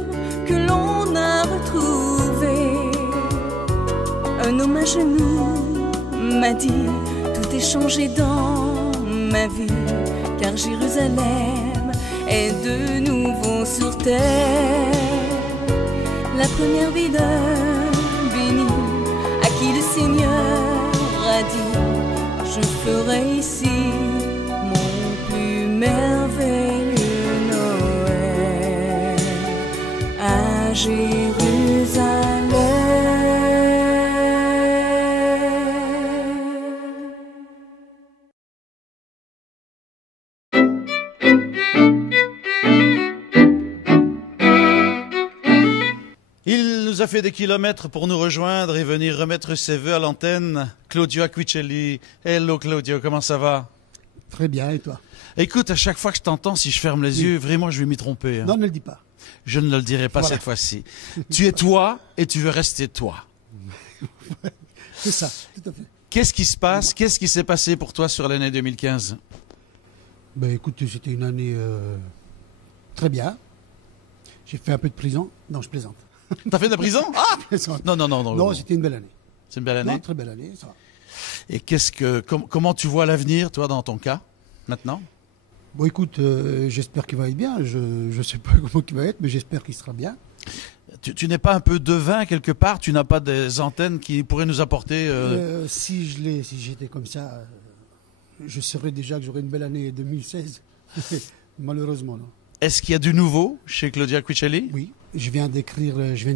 que l'on a retrouvés, un homme à genoux m'a dit: tout est changé dans ma vie, car Jérusalem est de nouveau sur terre. La première vie d'un béni à qui le Seigneur a dit: je ferai ici mon plus merveilleux Noël à Jérusalem. Il nous a fait des kilomètres pour nous rejoindre et venir remettre ses vœux à l'antenne. Claudio Acquicelli. Hello Claudio, comment ça va? Très bien, et toi? Écoute, à chaque fois que je t'entends, si je ferme les yeux, vraiment je vais m'y tromper. Hein. Non, ne le dis pas. Je ne le dirai pas cette fois-ci. Tu es toi et tu veux rester toi. C'est ça, tout à fait. Qu'est-ce qui se passe? Qu'est-ce qui s'est passé pour toi sur l'année 2015? Ben écoute, c'était une année très bien. J'ai fait un peu de prison. Non, je plaisante. T'as fait de la prison? Ah non. Non, c'était une belle année. C'est une belle année? Non, très belle année, ça va. Et comment tu vois l'avenir, toi, dans ton cas, maintenant? Bon, écoute, j'espère qu'il va être bien. Je ne sais pas comment il va être, mais j'espère qu'il sera bien. Tu n'es pas un peu devin quelque part? Tu n'as pas des antennes qui pourraient nous apporter... Si j'étais comme ça, je saurais déjà que j'aurais une belle année 2016. Malheureusement, non. Est-ce qu'il y a du nouveau chez Claudio Acquicelli? Oui, je viens de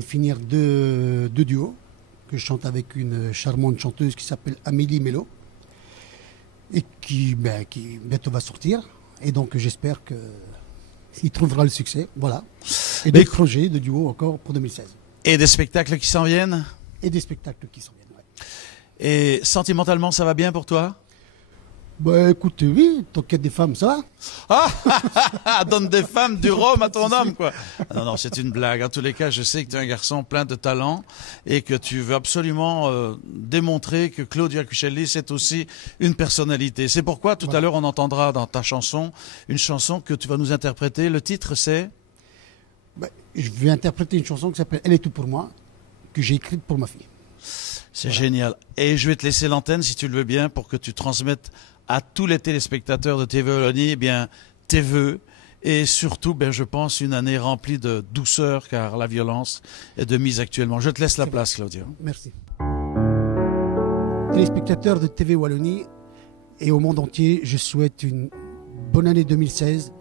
finir deux duos que je chante avec une charmante chanteuse qui s'appelle Amélie Mello et qui bientôt va sortir. Et donc j'espère qu'il trouvera le succès. Voilà. Et des projets de duo encore pour 2016. Et des spectacles qui s'en viennent? Et des spectacles qui s'en viennent, ouais. Et sentimentalement, ça va bien pour toi? Bah écoute, oui, tant qu'il y a des femmes, ça va. Ah, donne des femmes du rhum à ton homme, quoi. Non, c'est une blague. En tous les cas, je sais que tu es un garçon plein de talent et que tu veux absolument démontrer que Claudio Acquicelli, c'est aussi une personnalité. C'est pourquoi, tout à l'heure, on entendra dans ta chanson, une chanson que tu vas nous interpréter. Le titre, c'est? Je vais interpréter une chanson qui s'appelle Elle est tout pour moi, que j'ai écrite pour ma fille. C'est génial. Et je vais te laisser l'antenne, si tu le veux bien, pour que tu transmettes à tous les téléspectateurs de TV Wallonie, tes vœux et surtout, je pense, une année remplie de douceur, car la violence est de mise actuellement. Je te laisse la place, Claudio. Merci. Téléspectateurs de TV Wallonie et au monde entier, je souhaite une bonne année 2016,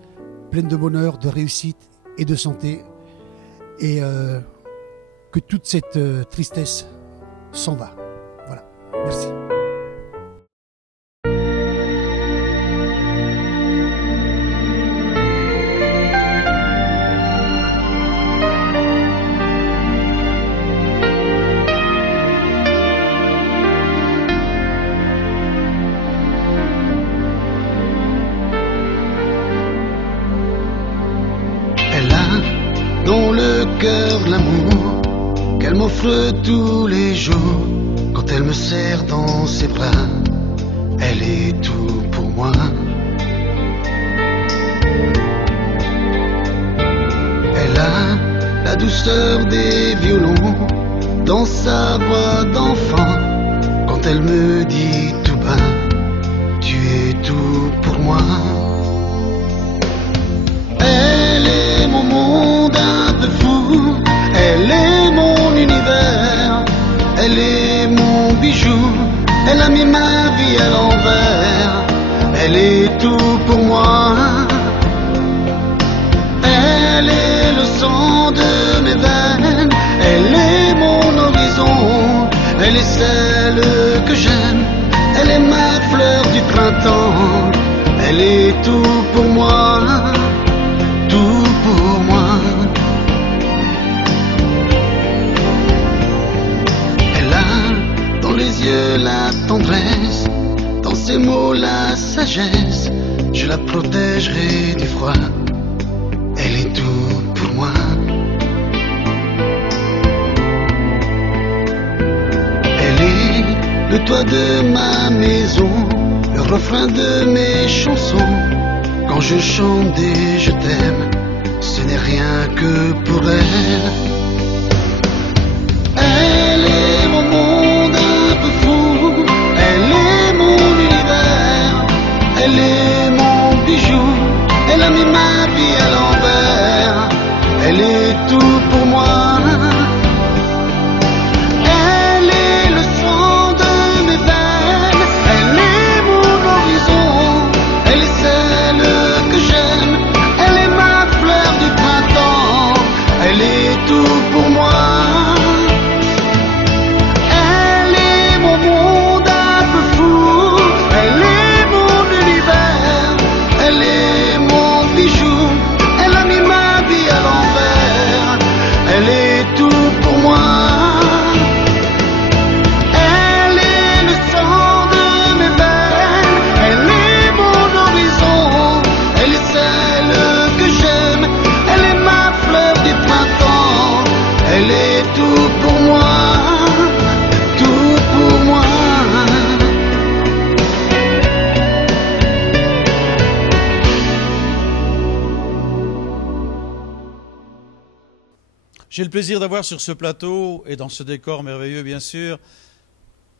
pleine de bonheur, de réussite et de santé, et que toute cette tristesse s'en va. Voilà. Merci. Dans le cœur l'amour qu'elle m'offre tous les jours. Quand elle me serre dans ses bras, elle est tout pour moi. Elle a la douceur des violons dans sa voix d'enfant, quand elle me dit tout bas, tu es tout pour moi. Elle est mon monde un peu fou, elle est mon univers, elle est mon bijou, elle a mis ma vie à l'envers, elle est tout pour moi. Elle est le sang de mes veines, elle est mon horizon, elle est celle que j'aime, elle est ma fleur du printemps, elle est tout pour moi, tout pour moi. Elle a dans les yeux la tendresse, dans ses mots la sagesse, je la protégerai du froid. Elle est tout pour moi. Elle est le toit de ma maison, le refrain de mes chansons. Quand je chante des je t'aime, ce n'est rien que pour elle. Elle est mon monde un peu fou, elle est mon univers, elle est mon bijou, elle a mis ma vie à l'envers, elle est tout pour moi. Elle est le sang de mes veines, elle est mon horizon, elle est celle que j'aime, elle est ma fleur du printemps, elle est tout pour moi. Elle est mon monde un peu fou, elle est mon univers, elle est mon bijou, elle a mis ma vie à l'envers, elle est tout pour moi. Elle est le sang de mes veines, elle est mon horizon, elle est celle que j'aime, elle est ma fleur du printemps, elle est tout pour moi, tout pour moi. J'ai le plaisir d'avoir sur ce plateau et dans ce décor merveilleux, bien sûr,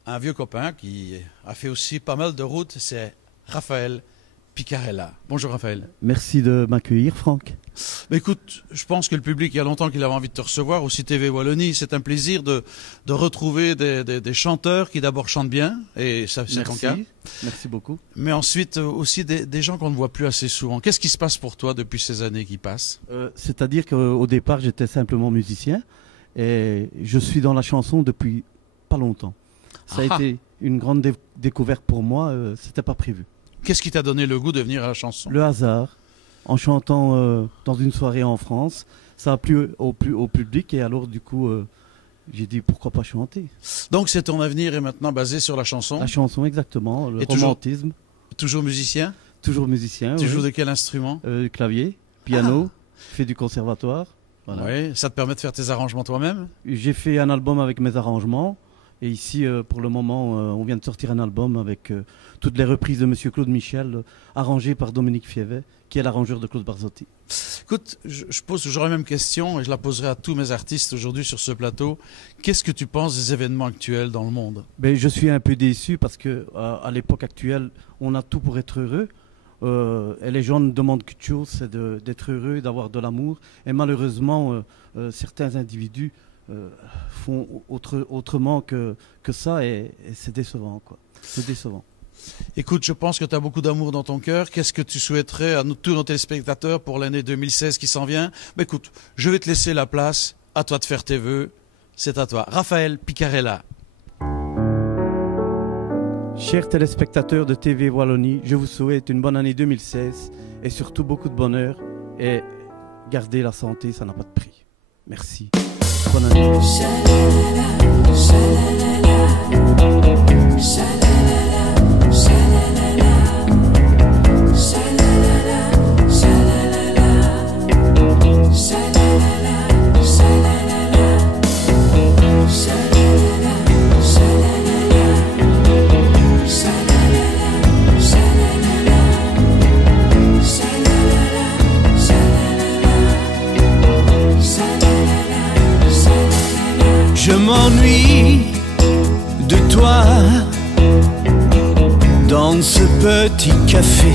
un vieux copain qui a fait aussi pas mal de routes, c'est Raphaël Picarella. Bonjour Raphaël. Merci de m'accueillir, Franck. Mais écoute, je pense que le public, il y a longtemps qu'il avait envie de te recevoir, aussi TV Wallonie. C'est un plaisir de retrouver des chanteurs qui d'abord chantent bien, et ça c'est ton cas. Merci beaucoup. Mais ensuite aussi des gens qu'on ne voit plus assez souvent. Qu'est-ce qui se passe pour toi depuis ces années qui passent? C'est-à-dire qu'au départ, j'étais simplement musicien, et je suis dans la chanson depuis pas longtemps. Ça a été une grande découverte pour moi, c'était pas prévu. Qu'est-ce qui t'a donné le goût de venir à la chanson? Le hasard. En chantant dans une soirée en France, ça a plu au public, et alors du coup, j'ai dit pourquoi pas chanter. Donc c'est ton avenir est maintenant basé sur la chanson? La chanson, exactement, le et romantisme. Toujours musicien? Toujours musicien, Tu oui. joues de quel instrument? Clavier, piano, fait du conservatoire. Voilà. Oui, ça te permet de faire tes arrangements toi-même? J'ai fait un album avec mes arrangements. Et ici, pour le moment, on vient de sortir un album avec toutes les reprises de Monsieur Claude Michel, arrangées par Dominique Fievet, qui est l'arrangeur de Claude Barzotti. Écoute, je pose toujours la même question, et je la poserai à tous mes artistes aujourd'hui sur ce plateau. Qu'est-ce que tu penses des événements actuels dans le monde? Ben, je suis un peu déçu parce que à l'époque actuelle, on a tout pour être heureux. Et les gens ne demandent qu'une chose, c'est d'être heureux, d'avoir de l'amour. Et malheureusement, certains individus font autrement que ça, et c'est décevant, quoi. C'est décevant. Écoute, je pense que tu as beaucoup d'amour dans ton cœur. Qu'est-ce que tu souhaiterais à tous nos téléspectateurs pour l'année 2016 qui s'en vient? Mais écoute, je vais te laisser la place. À toi de faire tes vœux. C'est à toi. Raphaël Picarella. Chers téléspectateurs de TV Wallonie, je vous souhaite une bonne année 2016 et surtout beaucoup de bonheur. Et gardez la santé, ça n'a pas de prix. Merci. Bonne année. Je m'ennuie de toi dans ce petit café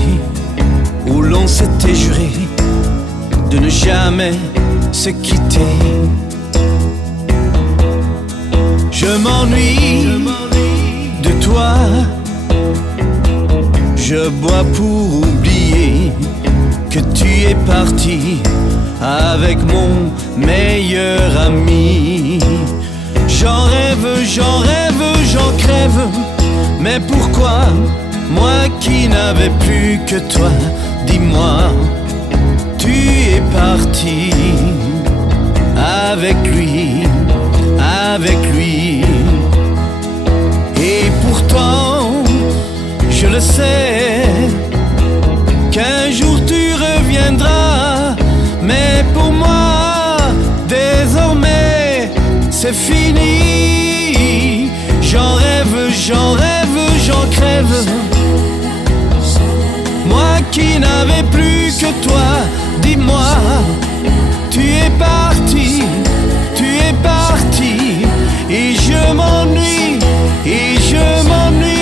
où l'on s'était juré de ne jamais se quitter. Je m'ennuie de toi, je bois pour oublier que tu es parti avec mon meilleur ami. J'en rêve, j'en rêve, j'en crève, mais pourquoi moi qui n'avais plus que toi? Dis-moi, tu es parti avec lui, avec lui. Et pourtant, je le sais, qu'un jour tu reviendras, mais pour moi, désormais, c'est fini. J'en rêve, j'en rêve, j'en crève. Moi qui n'avais plus que toi, dis-moi, tu es parti, et je m'ennuie, et je m'ennuie.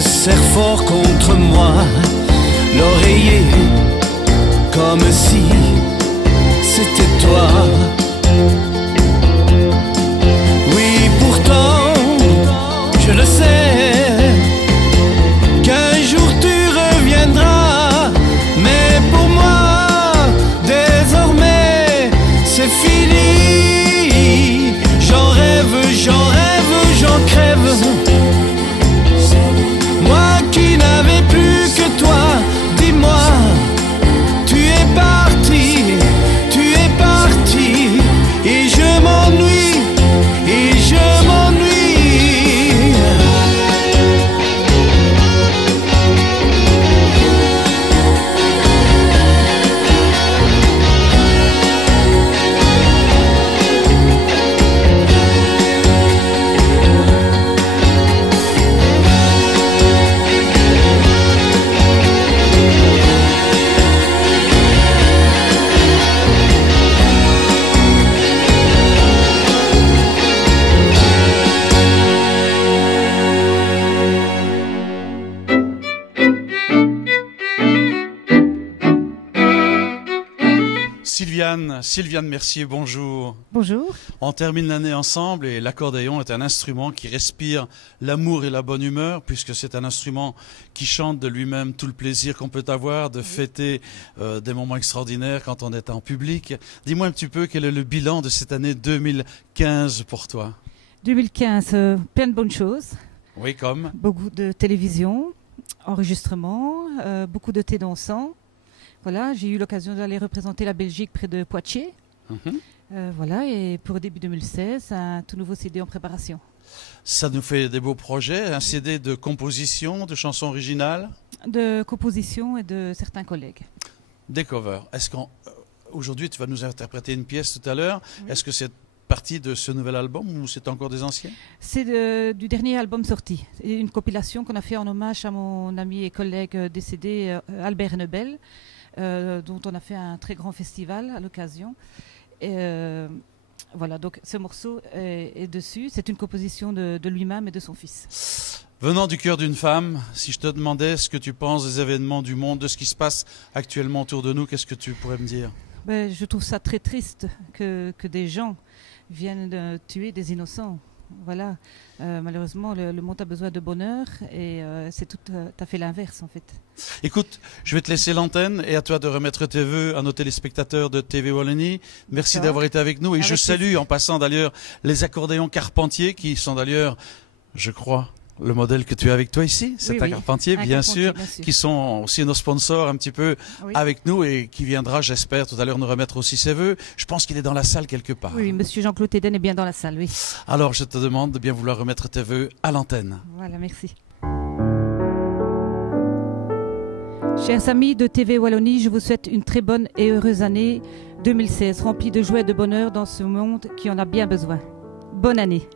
Serre fort contre moi l'oreiller, comme si c'était toi. Oui, pourtant, je le sais, qu'un jour tu reviendras, mais pour moi, désormais, c'est fini. J'en rêve, j'en rêve, j'en crève. Moi qui n'avais plus que toi, dis-moi, tu es parti, et je m'ennuie, et je m'ennuie. Sylviane Mercier, bonjour. Bonjour. On termine l'année ensemble et l'accordéon est un instrument qui respire l'amour et la bonne humeur puisque c'est un instrument qui chante de lui-même tout le plaisir qu'on peut avoir de fêter des moments extraordinaires quand on est en public. Dis-moi un petit peu quel est le bilan de cette année 2015 pour toi? 2015, plein de bonnes choses. Oui, comme? Beaucoup de télévision, enregistrement, beaucoup de thé dansant. Voilà, j'ai eu l'occasion d'aller représenter la Belgique près de Poitiers. Voilà, et pour début 2016, un tout nouveau CD en préparation. Ça nous fait des beaux projets, un CD de composition, de chansons originales? De composition et de certains collègues. Des covers. Est-ce qu'aujourd'hui, tu vas nous interpréter une pièce tout à l'heure? Est-ce que c'est partie de ce nouvel album ou c'est encore des anciens? C'est du dernier album sorti. C'est une compilation qu'on a fait en hommage à mon ami et collègue décédé Albert Nebel. Dont on a fait un très grand festival à l'occasion. Voilà, donc ce morceau est dessus. C'est une composition de lui-même et de son fils. Venant du cœur d'une femme, si je te demandais ce que tu penses des événements du monde, de ce qui se passe actuellement autour de nous, qu'est-ce que tu pourrais me dire? Je trouve ça très triste que des gens viennent tuer des innocents. Voilà, malheureusement, le monde a besoin de bonheur et c'est tout à fait l'inverse en fait. Écoute, je vais te laisser l'antenne et à toi de remettre tes vœux à nos téléspectateurs de TV Wallonie. Merci d'avoir été avec nous et je salue en passant d'ailleurs les accordéons Carpentier qui sont d'ailleurs, je crois, Le modèle que tu as avec toi ici, c'est Oui, un oui. Carpentier, Un bien Carpentier, sûr, bien sûr. qui sont aussi nos sponsors un petit peu Oui. avec nous et qui viendra, j'espère, tout à l'heure nous remettre aussi ses vœux. Je pense qu'il est dans la salle quelque part. Oui, monsieur Jean-Claude Eden est bien dans la salle, oui. Alors, je te demande de bien vouloir remettre tes vœux à l'antenne. Voilà, merci. Chers amis de TV Wallonie, je vous souhaite une très bonne et heureuse année 2016, remplie de joie et de bonheur dans ce monde qui en a bien besoin. Bonne année.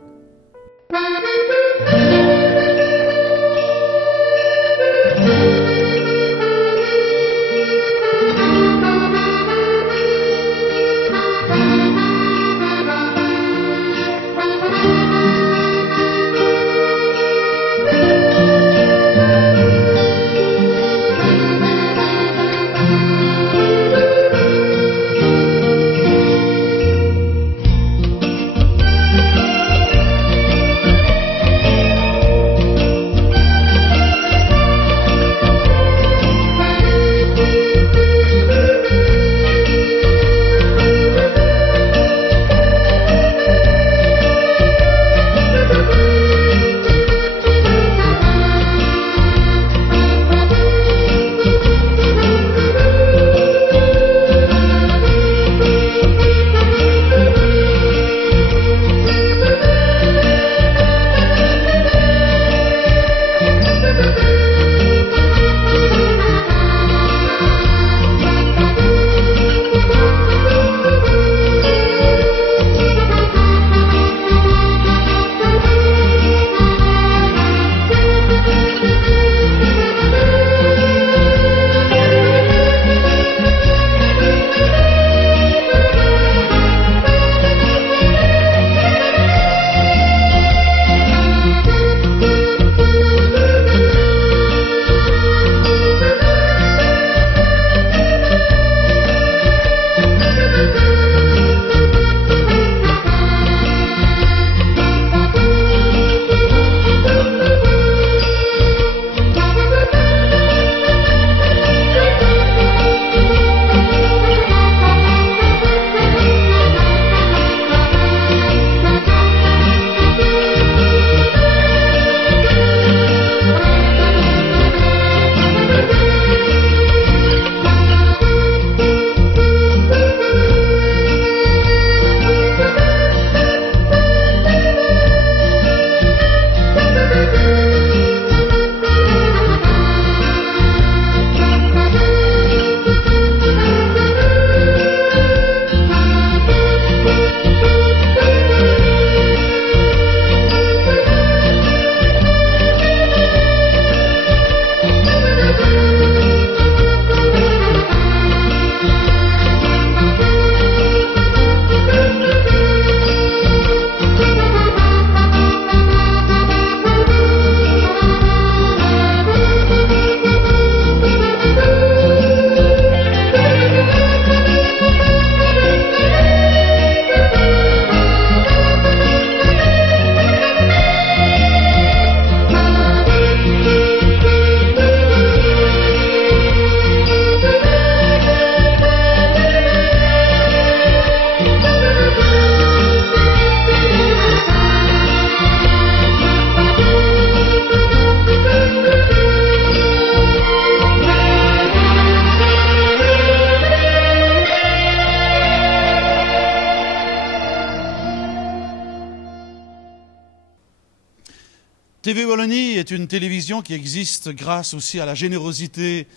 TV Wallonie est une télévision qui existe grâce aussi à la générosité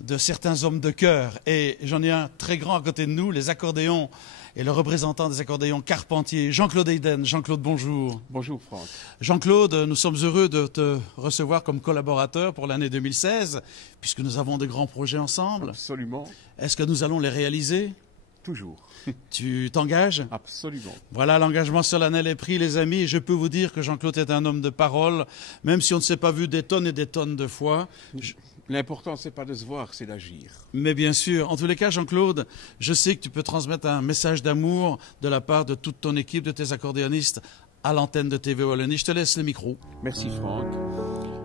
de certains hommes de cœur. Et j'en ai un très grand à côté de nous, les accordéons et le représentant des accordéons Carpentier, Jean-Claude Eden. Jean-Claude, bonjour. Bonjour Franck. Jean-Claude, nous sommes heureux de te recevoir comme collaborateur pour l'année 2016, puisque nous avons de grands projets ensemble. Absolument. Est-ce que nous allons les réaliser? Toujours. Tu t'engages? Absolument. Voilà, l'engagement solennel est pris, les amis. Et je peux vous dire que Jean-Claude est un homme de parole, même si on ne s'est pas vu des tonnes et des tonnes de fois. L'important, c'est pas de se voir, c'est d'agir. Mais bien sûr. En tous les cas, Jean-Claude, je sais que tu peux transmettre un message d'amour de la part de toute ton équipe, de tes accordéonistes, à l'antenne de TV Wallonie. Je te laisse le micro. Merci Franck.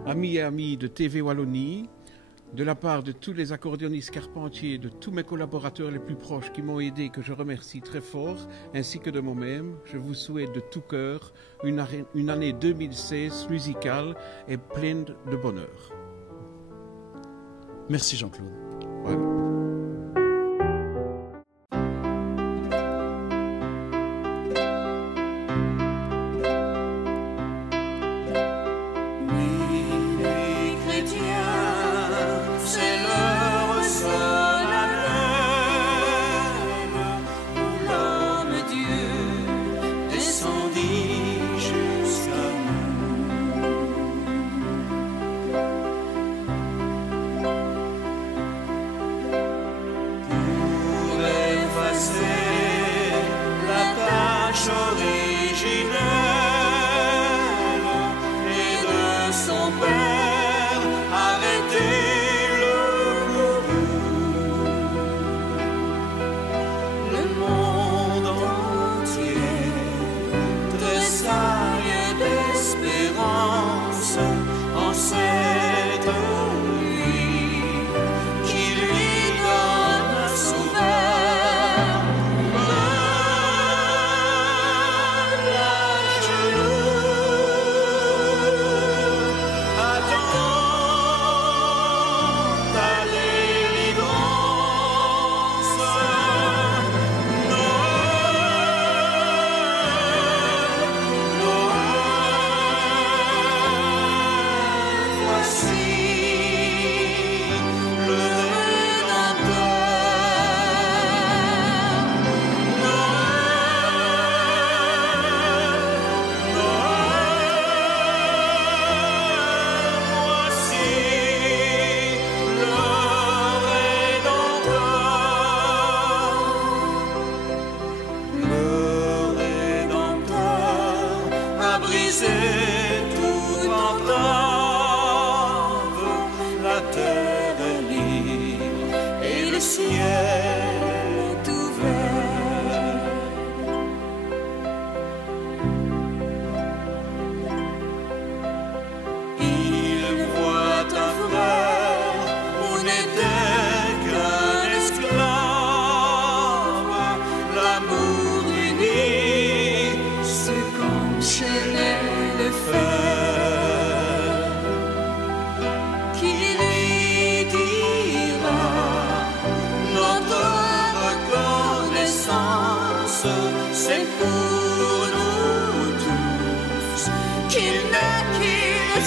Amis et amis de TV Wallonie, de la part de tous les accordéonistes Carpentier, de tous mes collaborateurs les plus proches qui m'ont aidé, que je remercie très fort, ainsi que de moi-même, je vous souhaite de tout cœur une année 2016 musicale et pleine de bonheur. Merci Jean-Claude. Voilà.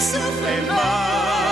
Se fait mal.